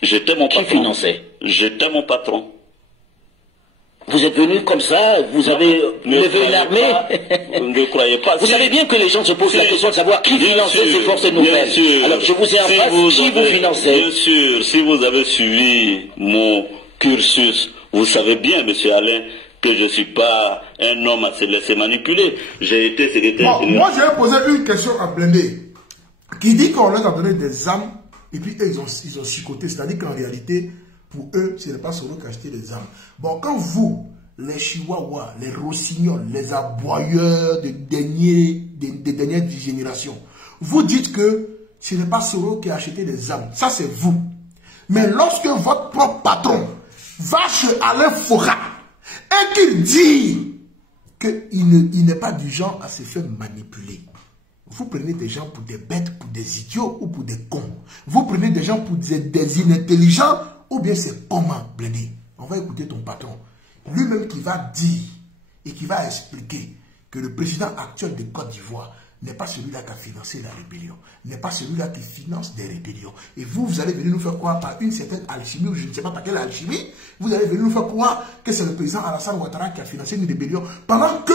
J'étais mon patron. Qui finançait? J'étais mon patron. Vous êtes venu comme ça, vous avez levé l'armée. Ne croyez pas. Vous savez bien que les gens se posent la question de savoir qui finançait ces forces nouvelles. Alors je vous ai en face, qui vous finançait? Bien sûr, si vous avez suivi mon cursus, vous savez bien, monsieur Alain, que je ne suis pas un homme à se laisser manipuler. J'ai été secrétaire général. Moi, je vais poser une question à Blindé, qui dit qu'on leur a donné des armes, et puis eux, ils ont chicoté. C'est-à-dire qu'en réalité, pour eux, ce n'est pas Soro qui a acheté les armes. Bon, quand vous, les Chihuahuas, les Rossignols, les aboyeurs des dernières générations, vous dites que ce n'est pas Soro qui a acheté les armes. Ça, c'est vous. Mais lorsque votre propre patron va chez Alain Forat et qu'il dit qu'il n'est pas du genre à se faire manipuler, vous prenez des gens pour des bêtes, pour des idiots ou pour des cons. Vous prenez des gens pour des inintelligents ou bien c'est comment, Blindé. On va écouter ton patron. Lui-même qui va dire et qui va expliquer que le président actuel de Côte d'Ivoire n'est pas celui-là qui a financé la rébellion, n'est pas celui-là qui finance des rébellions. Et vous allez venir nous faire croire par une certaine alchimie, ou je ne sais pas par quelle alchimie, vous allez venir nous faire croire que c'est le président Alassane Ouattara qui a financé une rébellion, pendant que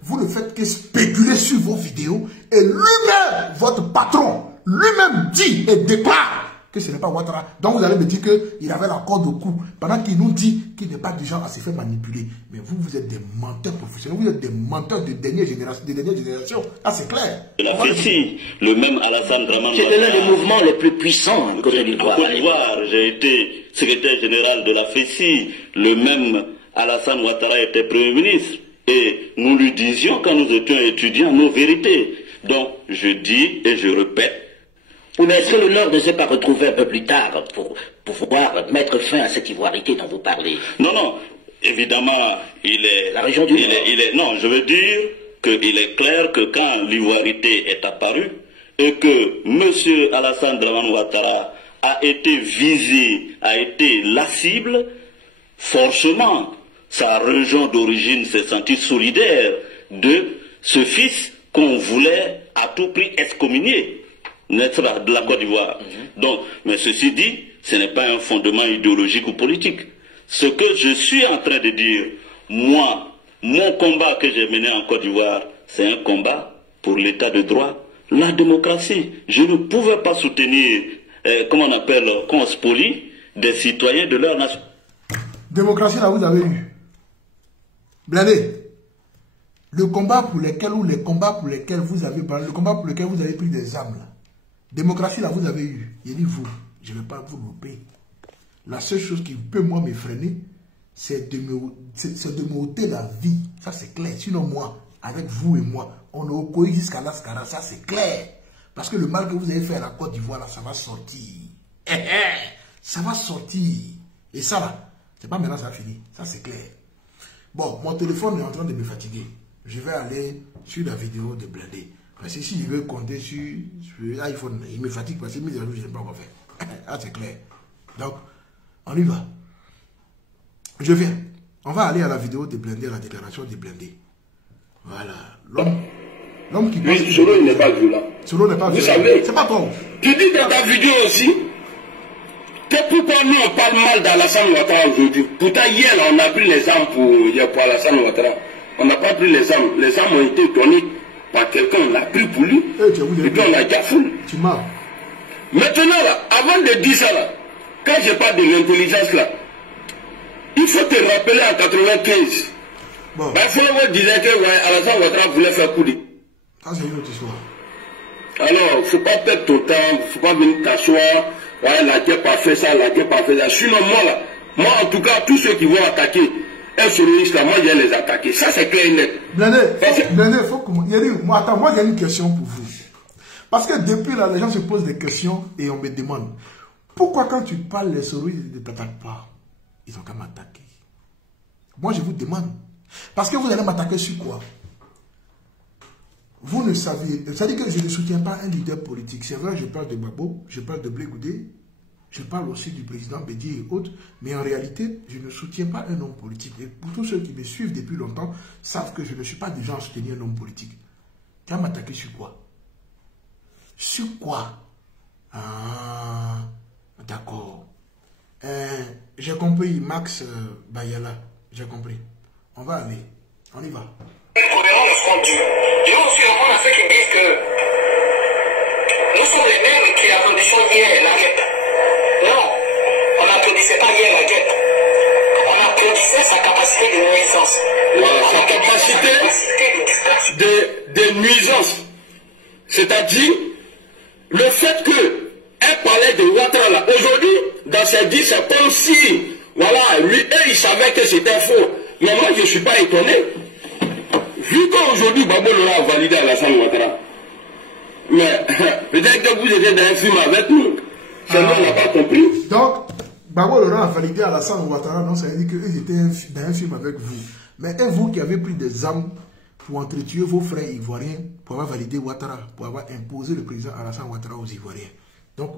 vous ne faites que spéculer sur vos vidéos, et lui-même, votre patron, lui-même dit et déclare que ce n'est pas Ouattara. Donc vous allez me dire qu'il avait la corde au cou, pendant qu'il nous dit qu'il n'est pas du genre à se faire manipuler. Mais vous, vous êtes des menteurs professionnels, vous êtes des menteurs de dernière génération. Ah, c'est clair. La FECI, le même Alassane Dramane Ouattara. C'était l'un des mouvements les plus puissants en Côte d'Ivoire. En Côte d'Ivoire, j'ai été secrétaire général de la FECI. Le même Alassane Ouattara était Premier ministre. Et nous lui disions, quand nous étions étudiants, nos vérités. Donc, je dis et je répète. Oui, mais est-ce que le Nord ne s'est pas retrouvé un peu plus tard pour pouvoir mettre fin à cette ivoirité dont vous parlez? Non, non. Évidemment, il est... La région du Nord. Non, je veux dire qu'il est clair que quand l'ivoirité est apparue et que M. Alassane Dramane Ouattara a été visé, a été la cible, forcément, sa région d'origine s'est sentie solidaire de ce fils qu'on voulait à tout prix excommunier. Naître de la Côte d'Ivoire. Donc, mais ceci dit, ce n'est pas un fondement idéologique ou politique. Ce que je suis en train de dire, moi, mon combat que j'ai mené en Côte d'Ivoire, c'est un combat pour l'état de droit, la démocratie. Je ne pouvais pas soutenir, comment on appelle, qu'on spolie des citoyens de leur nation. Démocratie, là, vous avez eu. Blindé. Le combat pour lequel vous avez parlé, le combat pour lequel vous avez pris des armes, là. Démocratie, là, vous avez eu. Il dit, vous, je ne vais pas vous louper. La seule chose qui peut, moi, me freiner, c'est de me ôter la vie. Ça, c'est clair. Sinon, moi, avec vous et moi, on est au coï jusqu'à l'Ascara. Ça, c'est clair. Parce que le mal que vous avez fait à la Côte d'Ivoire, là, ça va sortir. Ça va sortir. Et ça, là, c'est pas maintenant, ça a fini. Ça, c'est clair. Bon, mon téléphone est en train de me fatiguer. Je vais aller sur la vidéo de Blindé. Parce que si je veux compter sur l'iPhone, il me fatigue parce que je ne sais pas quoi faire. Ah, c'est clair. Donc, on y va. Je viens. On va aller à la vidéo de Blindé, à la déclaration de Blindé. Voilà. L'homme qui... Oui, Soro n'est pas violent. Soro n'est pas violent. Vous savez, c'est pas toi. tu dis dans ta vidéo aussi pourquoi nous on parle mal d'Alassane Ouattara aujourd'hui? Pourtant hier on a pris les armes pour Alassane Ouattara. On n'a pas pris les armes. Les armes ont été données par quelqu'un, on l'a pris pour lui. Et puis on a déjà foule. Maintenant là, avant de dire ça là, quand je parle de l'intelligence là, il faut te rappeler en 95. Bon. Il faut disait que Alassane Ouattara voulait faire coup d'État. Ça c'est une autre histoire. Alors, il ne faut pas perdre ton temps, il ne faut pas venir t'asseoir, ouais, la guerre pas fait ça, la guerre pas fait ça. Sinon moi là, moi en tout cas, tous ceux qui vont attaquer un terroriste là, moi je vais les attaquer. Ça c'est clair et net. Blindé, faut que moi, attends, moi il y a une question pour vous. Parce que depuis là, les gens se posent des questions et on me demande, pourquoi quand tu parles les terroristes, ils ne t'attaquent pas? Ils ont qu'à m'attaquer. Moi je vous demande, parce que vous allez m'attaquer sur quoi? Vous ne savez, c'est-à-dire que je ne soutiens pas un leader politique. C'est vrai, je parle de Babo, je parle de Blé Goudé, je parle aussi du président Bédié et autres, mais en réalité, je ne soutiens pas un homme politique. Et pour tous ceux qui me suivent depuis longtemps, savent que je ne suis pas du genre à soutenir un homme politique. Tu vas m'attaquer sur quoi? Sur quoi? Ah, d'accord. J'ai compris, Max Bayala, j'ai compris. On va aller, on y va. Je vous suis à ceux qui disent que nous sommes les mêmes qui applaudissions hier la guette. Non, on n'applaudissait pas hier la guette. On applaudissait sa capacité de nuisance. Sa capacité de nuisance. C'est-à-dire le fait qu'elle parlait de Ouattara là. Aujourd'hui, dans ses dits, c'est comme si, voilà, lui, eux, ils savaient que c'était faux. Mais moi, je ne suis pas étonné. Vu qu'aujourd'hui, Babo Laurent a validé Alassane Ouattara. Mais peut-être que vous étiez dans un film avec nous. Seulement, on n'a pas compris. Donc, Babo Laurent a validé Alassane Ouattara, non, ça veut dire qu'ils étaient dans un film avec vous. Mais et vous qui avez pris des armes pour entretuer vos frères ivoiriens, pour avoir validé Ouattara, pour avoir imposé le président Alassane Ouattara aux Ivoiriens. Donc,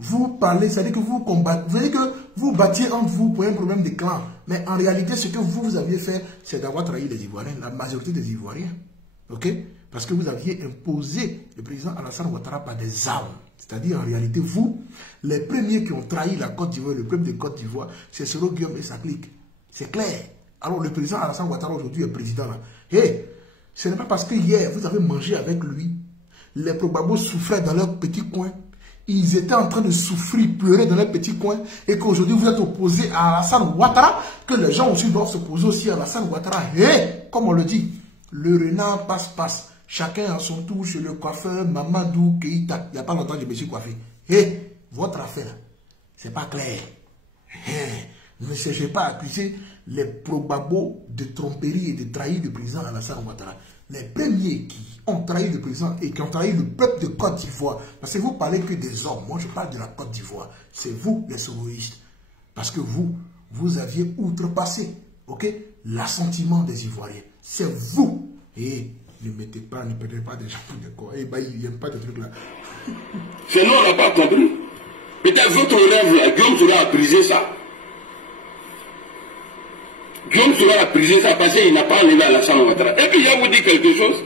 vous parlez, c'est-à-dire que vous combattez, c'est-à-dire que vous battiez entre vous pour un problème de clan. Mais en réalité, ce que vous aviez fait, c'est d'avoir trahi les Ivoiriens, la majorité des Ivoiriens. Ok? Parce que vous aviez imposé le président Alassane Ouattara par des armes. C'est-à-dire, en réalité, vous, les premiers qui ont trahi la Côte d'Ivoire, le peuple de Côte d'Ivoire, c'est Soro Guillaume et sa clique. C'est clair. Alors, le président Alassane Ouattara aujourd'hui est président là. Et ce n'est pas parce que hier, vous avez mangé avec lui, les Probabos souffraient dans leur petit coin. Ils étaient en train de souffrir, pleurer dans leur petit coin, et qu'aujourd'hui vous êtes opposé à Alassane Ouattara, que les gens aussi doivent s'opposer aussi à Alassane Ouattara. Et, comme on le dit, le renard passe. Chacun à son tour chez le coiffeur Mamadou Keïta. Il n'y a pas longtemps que je me suis coiffé. Et, votre affaire, c'est pas clair. Ne cherchez pas à accuser les probabos de tromperie et de trahir le président Alassane Ouattara. Les premiers qui ont trahi le président et qui ont trahi le peuple de Côte d'Ivoire, parce que vous parlez que des hommes, moi je parle de la Côte d'Ivoire, c'est vous les soroistes. Parce que vous aviez outrepassé, ok, l'assentiment des Ivoiriens. C'est vous. Et ne prenez pas des gens pour des corps. Et il n'y a pas de trucs là. C'est nous, on n'a pas compris. Peut-être votre rêve là, Guillaume Sora a brisé ça. Guillaume Sora a brisé ça parce qu'il n'a pas enlevé Alassane Ouattara. Et puis je vais vous dire quelque chose.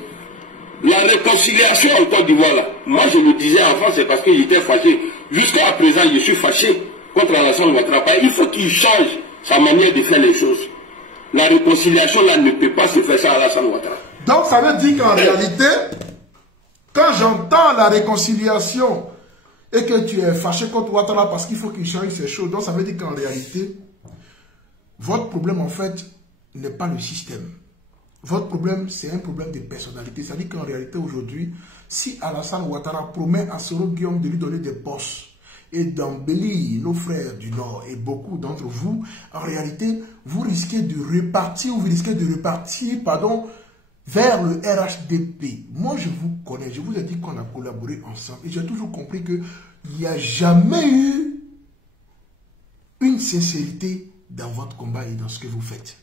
La réconciliation en Côte d'Ivoire là, moi je le disais avant, c'est parce qu'il était fâché. Jusqu'à présent, je suis fâché contre Alassane Ouattara. Il faut qu'il change sa manière de faire les choses. La réconciliation là ne peut pas se faire sans Alassane Ouattara. Donc ça veut dire qu'en réalité, quand j'entends la réconciliation et que tu es fâché contre Ouattara parce qu'il faut qu'il change ces choses, donc ça veut dire qu'en réalité, votre problème en fait n'est pas le système. Votre problème, c'est un problème de personnalité. C'est-à-dire qu'en réalité, aujourd'hui, si Alassane Ouattara promet à Soro Guillaume de lui donner des postes et d'embellir nos frères du Nord et beaucoup d'entre vous, en réalité, vous risquez de repartir vers le RHDP. Moi, je vous connais, je vous ai dit qu'on a collaboré ensemble et j'ai toujours compris qu'il n'y a jamais eu une sincérité dans votre combat et dans ce que vous faites.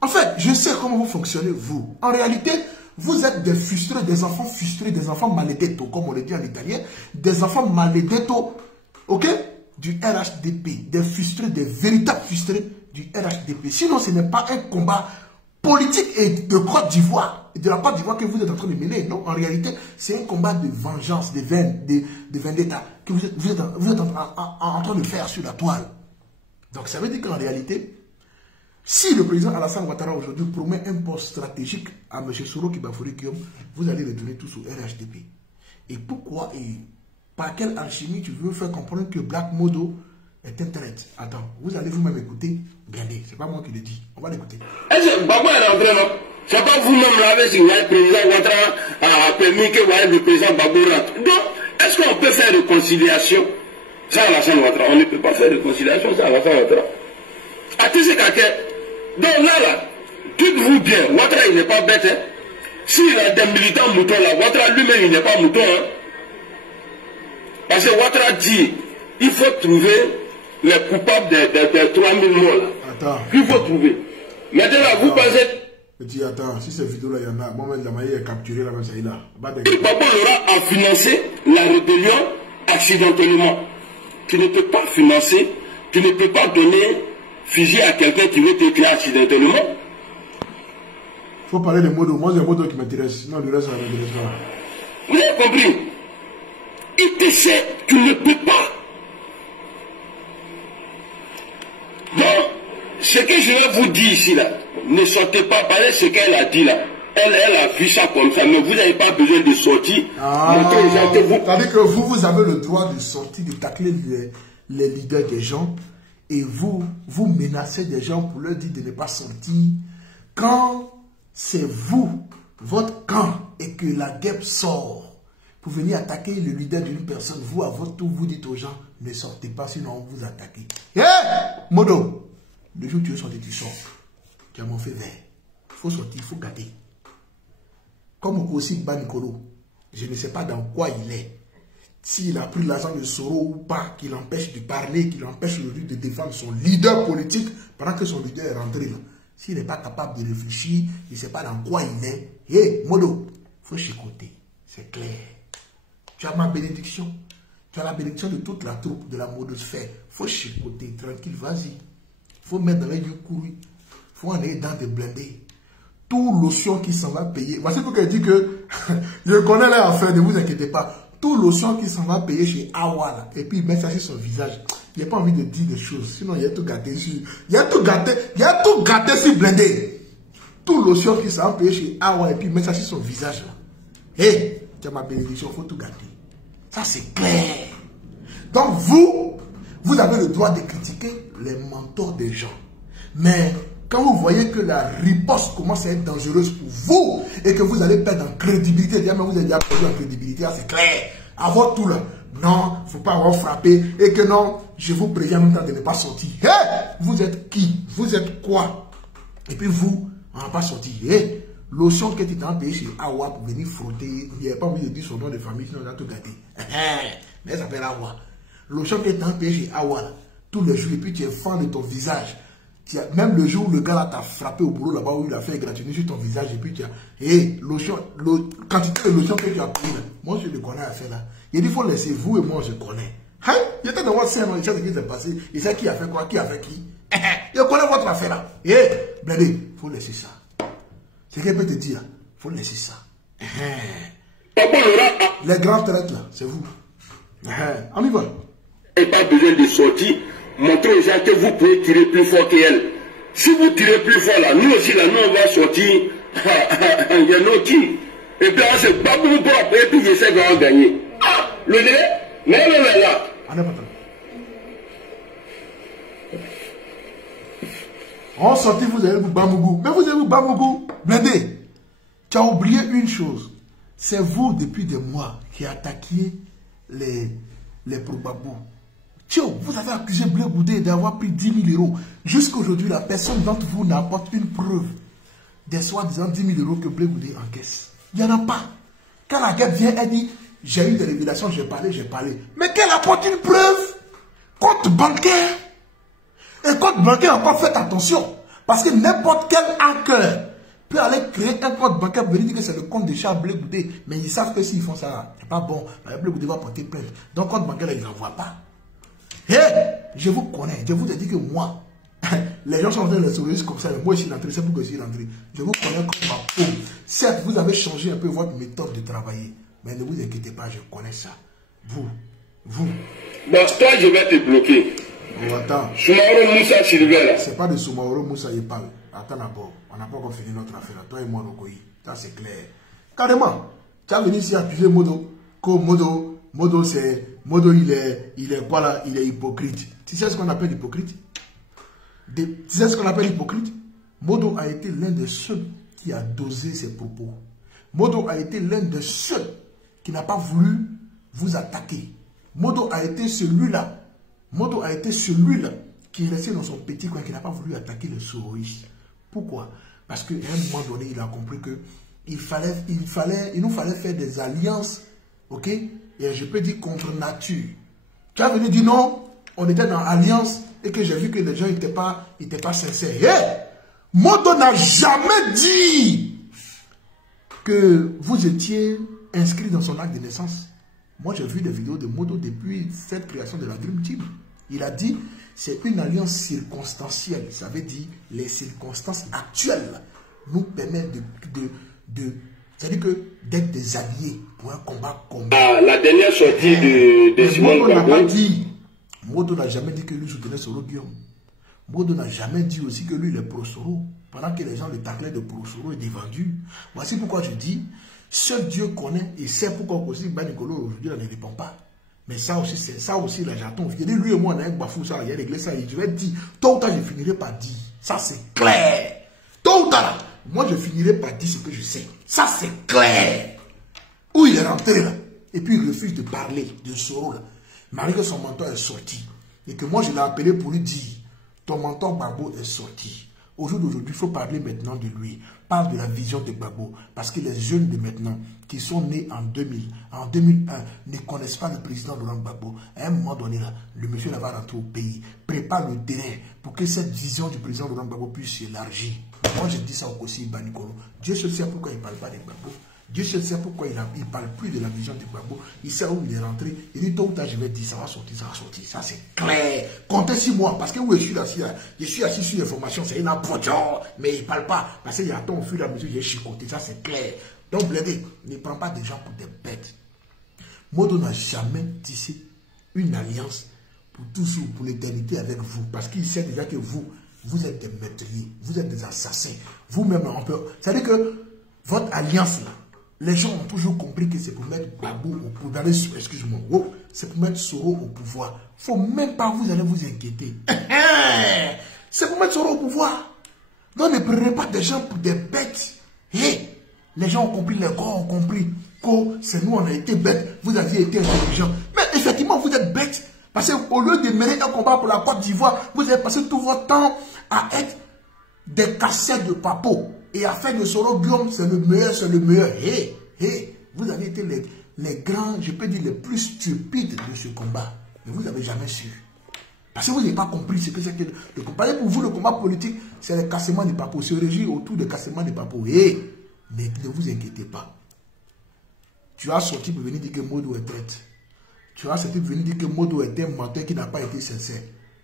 En fait, je sais comment vous fonctionnez, vous. En réalité, vous êtes des frustrés, des enfants maledetto, comme on le dit en italien, des enfants maledetto, ok, du RHDP, des frustrés, des véritables frustrés du RHDP. Sinon, ce n'est pas un combat politique et de Côte d'Ivoire, de la Côte d'Ivoire que vous êtes en train de mener. Non, en réalité, c'est un combat de vengeance, de vendetta que vous êtes en train de faire sur la toile. Donc ça veut dire qu'en réalité, si le président Alassane Ouattara aujourd'hui promet un poste stratégique à M. Soro Kibafori Guillaume, vous allez retourner tout sous RHDP. Et pourquoi et par quelle alchimie tu veux faire comprendre que Black Modo est un traître? Attends, vous allez vous-même écouter. Regardez, c'est pas moi qui le dis. On va l'écouter. Est-ce que Babo est rentré, non? C'est pas vous-même l'avez signé, le président Ouattara a permis que le président Babo rentre. Donc, est-ce qu'on peut faire réconciliation sans Alassane Ouattara? On ne peut pas faire réconciliation sans Alassane Ouattara. Donc là, dites-vous bien, Ouattara il n'est pas bête. Hein? S'il a des militants moutons là, Ouattara lui-même il n'est pas mouton. Hein? Parce que Ouattara dit, il faut trouver les coupables des 3000 morts là. Attends. Il faut trouver. Maintenant là, vous pensez... Je dis attends, si cette vidéo là il y en a, moi même la manière est capturée là, même ça il a. Babo Laurent a financé la rébellion accidentellement. Tu ne peux pas financer, tu ne peux pas donner fusil à quelqu'un qui veut te créer accidentellement. Il faut parler de Modo. Moi, c'est Modo qui m'intéresse. Sinon, le reste, ça ne m'intéresse pas. Vous avez compris? Il te sait, tu ne peux pas. Donc, ce que je vais vous dire ici, là, ne sortez pas parler ce qu'elle a dit là. Elle a vu ça comme ça, mais vous n'avez pas besoin de sortir. C'est-à-dire que vous avez le droit de sortir, de tacler les leaders des gens. Et vous menacez des gens pour leur dire de ne pas sortir. Quand c'est vous, votre camp, et que la guêpe sort pour venir attaquer le leader d'une personne, vous, à votre tour, vous dites aux gens, ne sortez pas, sinon on vous attaque. Hé, Modo, le jour où tu es sorti, tu sors. Tu as mon feu vert. Il faut sortir, il faut garder. Comme aussi Banikolo, je ne sais pas dans quoi il est. S'il a pris l'argent de Soro ou pas, qui l'empêche de parler, qui l'empêche aujourd'hui de défendre son leader politique pendant que son leader est rentré là. S'il n'est pas capable de réfléchir, il ne sait pas dans quoi il est. Hé, Modo, il faut chicoter. C'est clair. Tu as ma bénédiction. Tu as la bénédiction de toute la troupe de la modosphère. Il faut chicoter, tranquille, vas-y. Il faut mettre dans les yeux courus. Il faut aller dans des blindés. Tout lotion qui s'en va payer. Voici pour qu'elle dit que je connais l'affaire, ne vous inquiétez pas. Tout lotion qui s'en va payer chez Awa, et puis il met ça sur son visage. Il n'a pas envie de dire des choses, sinon il y a tout gâté sur. Il y a tout gâté sur blindé. Tout lotion qui s'en va payer chez Awa, et puis il met ça sur son visage. Hé, tu as ma bénédiction, il faut tout gâter. Ça c'est clair. Donc vous avez le droit de critiquer les mentors des gens. Mais quand vous voyez que la riposte commence à être dangereuse pour vous et que vous allez perdre en crédibilité, même vous avez déjà perdu en crédibilité, c'est clair. À votre tour, non, il ne faut pas avoir frappé et que non, je vous préviens en même temps de ne pas sortir. Hey, vous êtes qui? Vous êtes quoi? Et puis vous, on n'a pas sorti. Hey, lotion que tu t'as payé chez Awa pour venir frotter, il n'y a pas envie de dire son nom de famille, sinon on a tout gâté. Mais ça s'appelle Awa. Lotion que tu as payé chez Awa, tous les jours, et puis tu es fan de ton visage. Même le jour où le gars là t'a frappé au boulot là-bas où il a fait égratigner sur ton visage et puis tu as, lotion, quantité de lotion que tu as pris là, moi je le connais à faire là. Il dit il faut laisser vous et moi je connais. Hein? J'étais dans votre scène, il sait ce qui s'est passé, il sait qui a fait quoi, qui a fait qui. Je connais votre affaire là. Blindé, il faut laisser ça. C'est qu'elle peut te dire, il faut laisser ça. Les grands traites là, c'est vous. On y va. Il n'y a pas besoin de sortir. Montrez aux gens que vous pouvez tirer plus fort qu'elle. Si vous tirez plus fort là, nous aussi là, nous on va sortir. Il y a nos qui. Et puis on se bat pour nous et puis j'essaie de en gagner. Ah, le délai, non, là. On sortit, vous avez vous Bamougou. Mais vous avez vous Bamougou. Blindé. Tu as oublié une chose. C'est vous, depuis des mois, qui attaquiez les pro-babou. Vous avez accusé Blé Goudé d'avoir pris 10 000 euros. Jusqu'à aujourd'hui, la personne d'entre vous n'apporte une preuve des soi-disant 10 000 euros que Blé Goudé encaisse. Il n'y en a pas. Quand la guerre vient, elle dit, j'ai eu des révélations, j'ai parlé. Mais qu'elle apporte une preuve. Compte bancaire. Et compte bancaire, encore faites attention. Parce que n'importe quel hacker peut aller créer un compte bancaire pour dire que c'est le compte de Charles Blé Goudé. Mais ils savent que s'ils font ça, c'est pas bon. Blé Goudé va porter plainte. Donc compte bancaire, là, ils n'en voient pas. Hé, je vous connais, je vous ai dit que moi, Les gens sont en train de les sourire comme ça. Moi, je suis rentré, c'est pour que je suis rentré. Je vous connais comme ma paume. Certes, vous avez changé un peu votre méthode de travailler. Mais ne vous inquiétez pas, je connais ça. Vous. Bon, toi, je vais te bloquer. Oh, attends. Soumaoro Moussa Sylvain, là. C'est pas de Soumaoro Moussa, il parle. Attends d'abord. On n'a pas encore fini notre affaire. Toi et moi, Rokoyi. Ça, c'est clair. Carrément. Tu as venu ici accuser Modo. Comme Modo, c'est. Modo, il est quoi là? Il est hypocrite. Tu sais ce qu'on appelle hypocrite? Tu sais ce qu'on appelle hypocrite? Modo a été l'un des seuls qui a dosé ses propos. Modo a été l'un des seuls qui n'a pas voulu vous attaquer. Modo a été celui-là qui est resté dans son petit coin, qui n'a pas voulu attaquer les souris. Pourquoi? Parce qu'à un moment donné, il a compris que il nous fallait faire des alliances, ok? Et je peux dire contre nature. Tu as venu dire non, on était dans alliance et que j'ai vu que les gens n'étaient pas sincères. Hey! Modo n'a jamais dit que vous étiez inscrit dans son acte de naissance. Moi, j'ai vu des vidéos de Modo depuis cette création de la Dream Team. Il a dit, c'est une alliance circonstancielle. Ça veut dire, les circonstances actuelles nous permettent c'est-à-dire que d'être des alliés pour un combat commun. La dernière sortie de Simon Modo n'a pas dit. Modo n'a jamais dit que lui soutenait Soro Guillaume. Modo n'a jamais dit aussi que lui, il est pro-Soro. Pendant que les gens le taclaient de pro-Soro et de vendu. Voici pourquoi je dis, seul Dieu connaît et sait pourquoi aussi Banikolo aujourd'hui ne répond pas. Mais ça aussi, là, j'attends. Je dis, lui et moi, on a un bafou, ça, il a réglé ça. Et je vais dire, tôt ou tard, je finirai par dire. Ça, c'est clair. Tôt ou tard, moi, je finirai par dire ce que je sais. Ça, c'est clair. Où il est rentré, là. Et puis, il refuse de parler de Soro, là. Malgré que son mentor est sorti. Et que moi, je l'ai appelé pour lui dire, ton mentor Gbagbo est sorti. Au jour d'aujourd'hui, il faut parler maintenant de lui. Parle de la vision de Gbagbo. Parce que les jeunes de maintenant, qui sont nés en 2000, en 2001, ne connaissent pas le président Laurent Gbagbo. À un moment donné, là, le monsieur là va rentrer au pays. Prépare le terrain pour que cette vision du président Laurent Gbagbo puisse s'élargir. Moi, je dis ça au Kossi Banikolo. Dieu seul sait pourquoi il ne parle pas de Gbagbo. Dieu seul sait pourquoi il ne parle plus de la vision de Gbagbo. Il sait où il est rentré. Il dit tôt ou tard, je vais dire, ça va sortir, ça va sortir. Ça, c'est clair. Comptez sur moi. Parce que où je suis assis là, je suis assis sur l'information, c'est une approche. Mais il ne parle pas. Parce qu'il y a un temps, au fur et à mesure, j'ai chicoté. Ça, c'est clair. Donc, Blédé, ne prends pas des gens pour des bêtes. Modo n'a jamais tissé une alliance pour toujours, pour l'éternité avec vous. Parce qu'il sait déjà que vous êtes des meurtriers. Vous êtes des assassins. Vous-même, on peut. C'est-à-dire que votre alliance, là, les gens ont toujours compris que c'est pour mettre Gbagbo au pouvoir. Excuse-moi. Oh, c'est pour mettre Soro au pouvoir. Faut même pas vous allez vous inquiéter. C'est pour mettre Soro au pouvoir. Donc ne prenez pas des gens pour des bêtes. Hey, les gens ont compris, les corps ont compris que c'est nous, on a été bêtes. Vous aviez été intelligents. Mais effectivement, vous êtes bêtes. Parce qu'au lieu de mener un combat pour la Côte d'Ivoire, vous avez passé tout votre temps à être des cassettes de papo. Et à faire de Soro Guillaume, c'est le meilleur, c'est le meilleur. Hey, vous avez été les grands, je peux dire, les plus stupides de ce combat. Mais vous n'avez jamais su. Parce que vous n'avez pas compris ce que c'est que le combat. Pour vous, le combat politique, c'est le cassement des papos. Se régit autour du cassement des papos. Mais ne vous inquiétez pas. Tu as sorti pour venir dire que Modo est traite. Tu as sorti pour venir dire que Modo est un menteur qui n'a pas été sincère.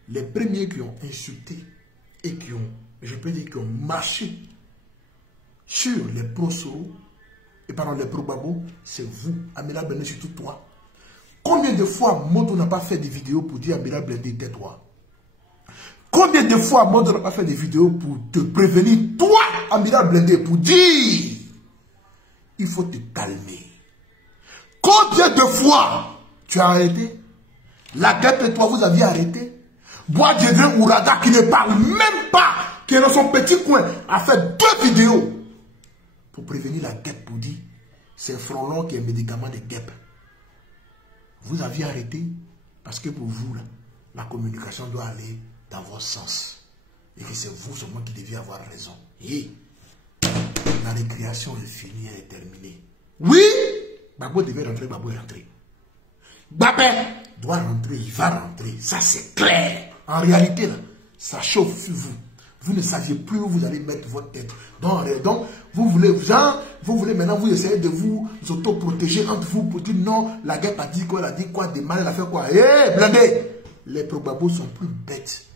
Les premiers qui ont insulté et qui ont, je peux dire, qui ont marché sur les pro-Soro, et pardon, les pro-Gbagbo, c'est vous, Amira Blindé, surtout toi. Combien de fois Modo n'a pas fait des vidéos pour dire Amira Blindé, tais-toi? Combien de fois Modo n'a pas fait des vidéos pour te prévenir, toi, Amira Blindé, pour dire il faut te calmer? Combien de fois tu as arrêté? La guêpe et toi, vous aviez arrêté? Bois-Djedren Ouraga, qui ne parle même pas, qui est dans son petit coin, a fait 2 vidéos pour prévenir la guêpe, pour dire c'est Frolon qui est un médicament de guêpe. Vous aviez arrêté parce que pour vous, là, la communication doit aller dans votre sens. Et que c'est vous seulement qui deviez avoir raison. Et la récréation est finie, elle est terminée. Oui, Gbagbo devait rentrer, Gbagbo est rentré. Gbagbo doit rentrer, il va rentrer. Ça, c'est clair. En réalité, là, ça chauffe sur vous. Vous ne saviez plus où vous allez mettre votre tête. Donc vous voulez maintenant vous essayer de vous auto-protéger entre vous pour dire non, la guerre a dit quoi, elle a dit quoi, de mal, elle a fait quoi. Blindé, les pro-Gbagbo sont plus bêtes.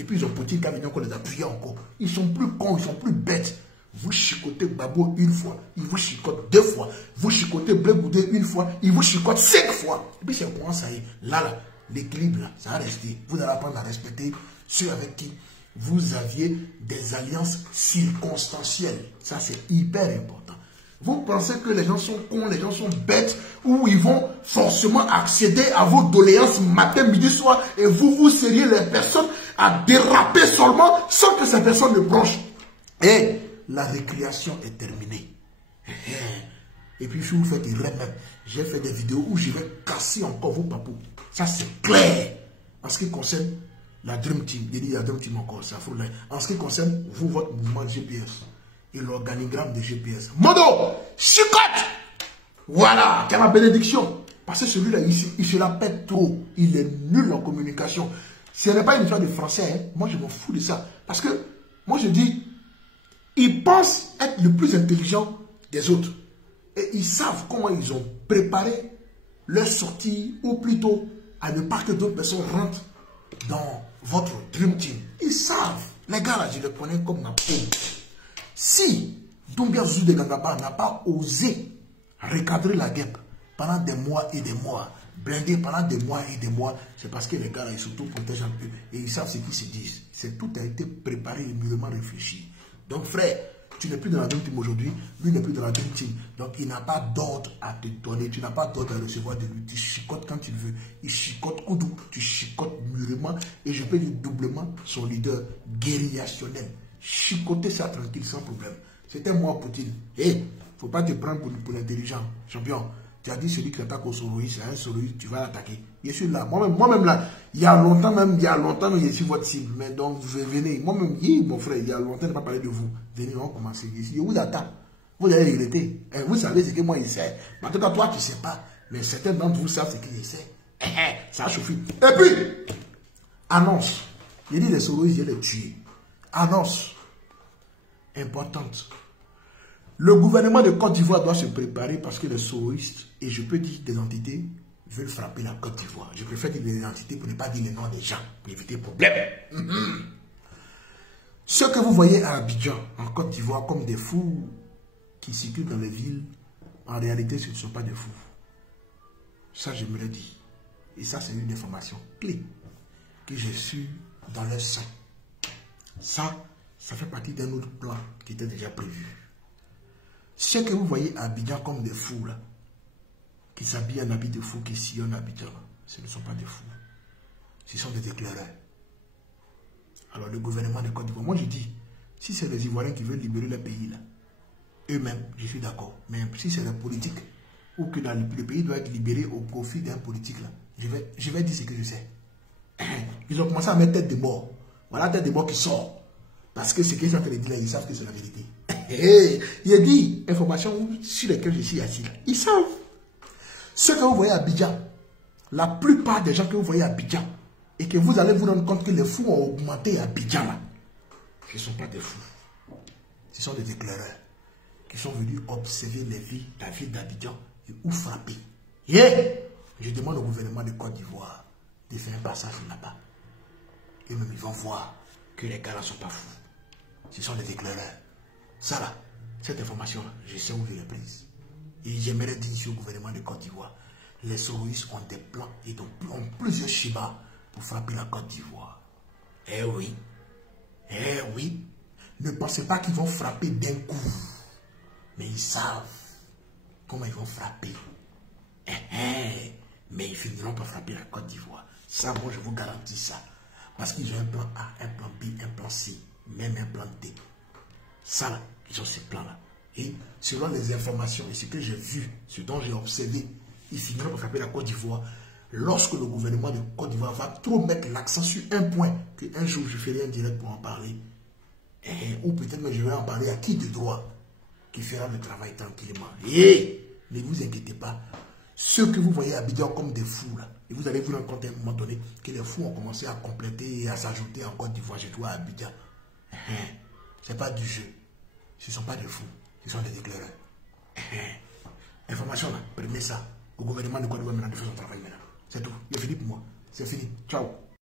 Et puis ils ont Poutine qui a venu encore les appuyer encore. Ils sont plus cons, ils sont plus bêtes. Vous chicotez Babo une fois, il vous chicote 2 fois. Vous chicotez Blé Goudé une fois, il vous chicote 5 fois. Et puis c'est comment ça y est. Là, l'équilibre, ça va rester. Vous allez apprendre à respecter ceux avec qui vous aviez des alliances circonstancielles. Ça, c'est hyper important. Vous pensez que les gens sont cons, les gens sont bêtes, ou ils vont forcément accéder à vos doléances matin, midi, soir, et vous seriez les personnes à déraper seulement sans que ces personnes ne bronchent. Et la récréation est terminée. Et puis, si vous faites des rêves même, j'ai fait des vidéos où je vais casser encore vos papous. Ça, c'est clair. En ce qui concerne la Dream Team, il dit la Dream Team encore, ça fout là. En ce qui concerne vous, votre mouvement de GPS et l'organigramme de GPS. Modo, chicote! Voilà, quelle la bénédiction. Parce que celui-là, il se la pète trop. Il est nul en communication. Ce n'est pas une histoire de français, hein. Moi je m'en fous de ça. Parce que, moi je dis, ils pensent être le plus intelligent des autres. Et ils savent comment ils ont préparé leur sortie, ou plutôt à ne pas que d'autres personnes rentrent dans votre Dream Team. Ils savent. Les gars là, je les connais comme ma peau. Si Doumbia Zulu de Gangaba n'a pas osé recadrer la guêpe pendant des mois et des mois, blindé pendant des mois et des mois, c'est parce que les gars là, ils s'auto-protègent un peu et ils savent ce qu'ils se disent. Tout a été préparé et mûrement réfléchi. Donc frère, tu n'es plus dans la Dream Team aujourd'hui, lui n'est plus dans la Dream Team. Donc il n'a pas d'ordre à te donner, tu n'as pas d'ordre à recevoir de lui. Tu chicotes quand il veut. Il chicote Koudou, tu chicotes mûrement et je peux dire doublement son leader guérillationnel. Chicoter ça tranquille, sans problème. C'était moi, Poutine. Hé, faut pas te prendre pour l'intelligent. Champion, tu as dit celui qui attaque au soloïste, c'est un soloïste, tu vas l'attaquer. Je suis là. Moi-même là, il y a longtemps même, je suis votre cible. Mais donc, venez. Moi-même, mon frère, il y a longtemps, je n'ai pas parlé de vous. Venez, on va commencer ici. Je vous attends. Vous allez regretter. Vous savez ce que moi, je sais. Mais en tout cas, toi, tu ne sais pas. Mais certains d'entre vous savent ce que je sais. Ça a chauffé. Et puis, annonce. Je dis les soloïstes, je les tuer. Annonce importante. Le gouvernement de Côte d'Ivoire doit se préparer parce que les soloïstes, et je peux dire des entités, veulent frapper la Côte d'Ivoire. Je préfère dire des entités pour ne pas dire les noms des gens, pour éviter le problème. Ce que vous voyez à Abidjan, en Côte d'Ivoire, comme des fous qui circulent dans les villes, en réalité, ce ne sont pas des fous. Ça, je me l'ai dit. Et ça, c'est une information clé que j'ai su dans leur sang. Ça fait partie d'un autre plan qui était déjà prévu. Ce que vous voyez à Abidjan comme des fous, là, qui s'habillent en habit de fous, qui sillonnent à Abidjan, là, ce ne sont pas des fous. Ce sont des éclaireurs. Alors le gouvernement de Côte d'Ivoire, moi je dis, si c'est les Ivoiriens qui veulent libérer le pays, là, eux-mêmes, je suis d'accord. Mais si c'est la politique, ou que le pays doit être libéré au profit d'un politique, là, je vais dire ce que je sais. Ils ont commencé à mettre tête de mort. Voilà tête de mort qui sort. Parce que ce qu'ils sont en train de dire là, ils savent que c'est la vérité. Il y a dit informations sur lesquelles je suis assis là. Ils savent. Ce que vous voyez à Abidjan, la plupart des gens que vous voyez à Abidjan, et que vous allez vous rendre compte que les fous ont augmenté à Abidjan là, ce ne sont pas des fous. Ce sont des éclaireurs qui sont venus observer la ville d'Abidjan et où frapper. Je demande au gouvernement de Côte d'Ivoire de faire un passage là-bas. Et même ils vont voir que les gars là ne sont pas fous. Ce sont des éclaireurs. Ça là, cette information-là, je sais où je l'ai prise. Et j'aimerais dire ici au gouvernement de Côte d'Ivoire, les soloïstes ont des plans et ont plusieurs schémas pour frapper la Côte d'Ivoire. Eh oui. Ne pensez pas qu'ils vont frapper d'un coup. Mais ils savent comment ils vont frapper. Mais ils finiront par frapper la Côte d'Ivoire. Ça, moi, je vous garantis ça. Parce qu'ils ont un plan A, un plan B, un plan C, même un plan D. Ça, là, ils ont ces plans-là. Et selon les informations et ce que j'ai vu, ce dont j'ai observé, ils finiront par frapper la Côte d'Ivoire lorsque le gouvernement de Côte d'Ivoire va trop mettre l'accent sur un point, qu'un jour je ferai un direct pour en parler. Ou peut-être même je vais en parler à qui de droit, qui fera le travail tranquillement. Ne vous inquiétez pas. Ceux que vous voyez à Abidjan comme des fous, là, et vous allez vous rendre compte à un moment donné que les fous ont commencé à compléter et à s'ajouter en Côte d'Ivoire, chez toi à Abidjan. Ce n'est pas du jeu. Ce ne sont pas des fous. Ce sont des éclaireurs. Information là, prenez ça. Au gouvernement de Côte d'Ivoire maintenant de faire son travail maintenant. C'est tout. Il est fini pour moi. C'est fini. Ciao.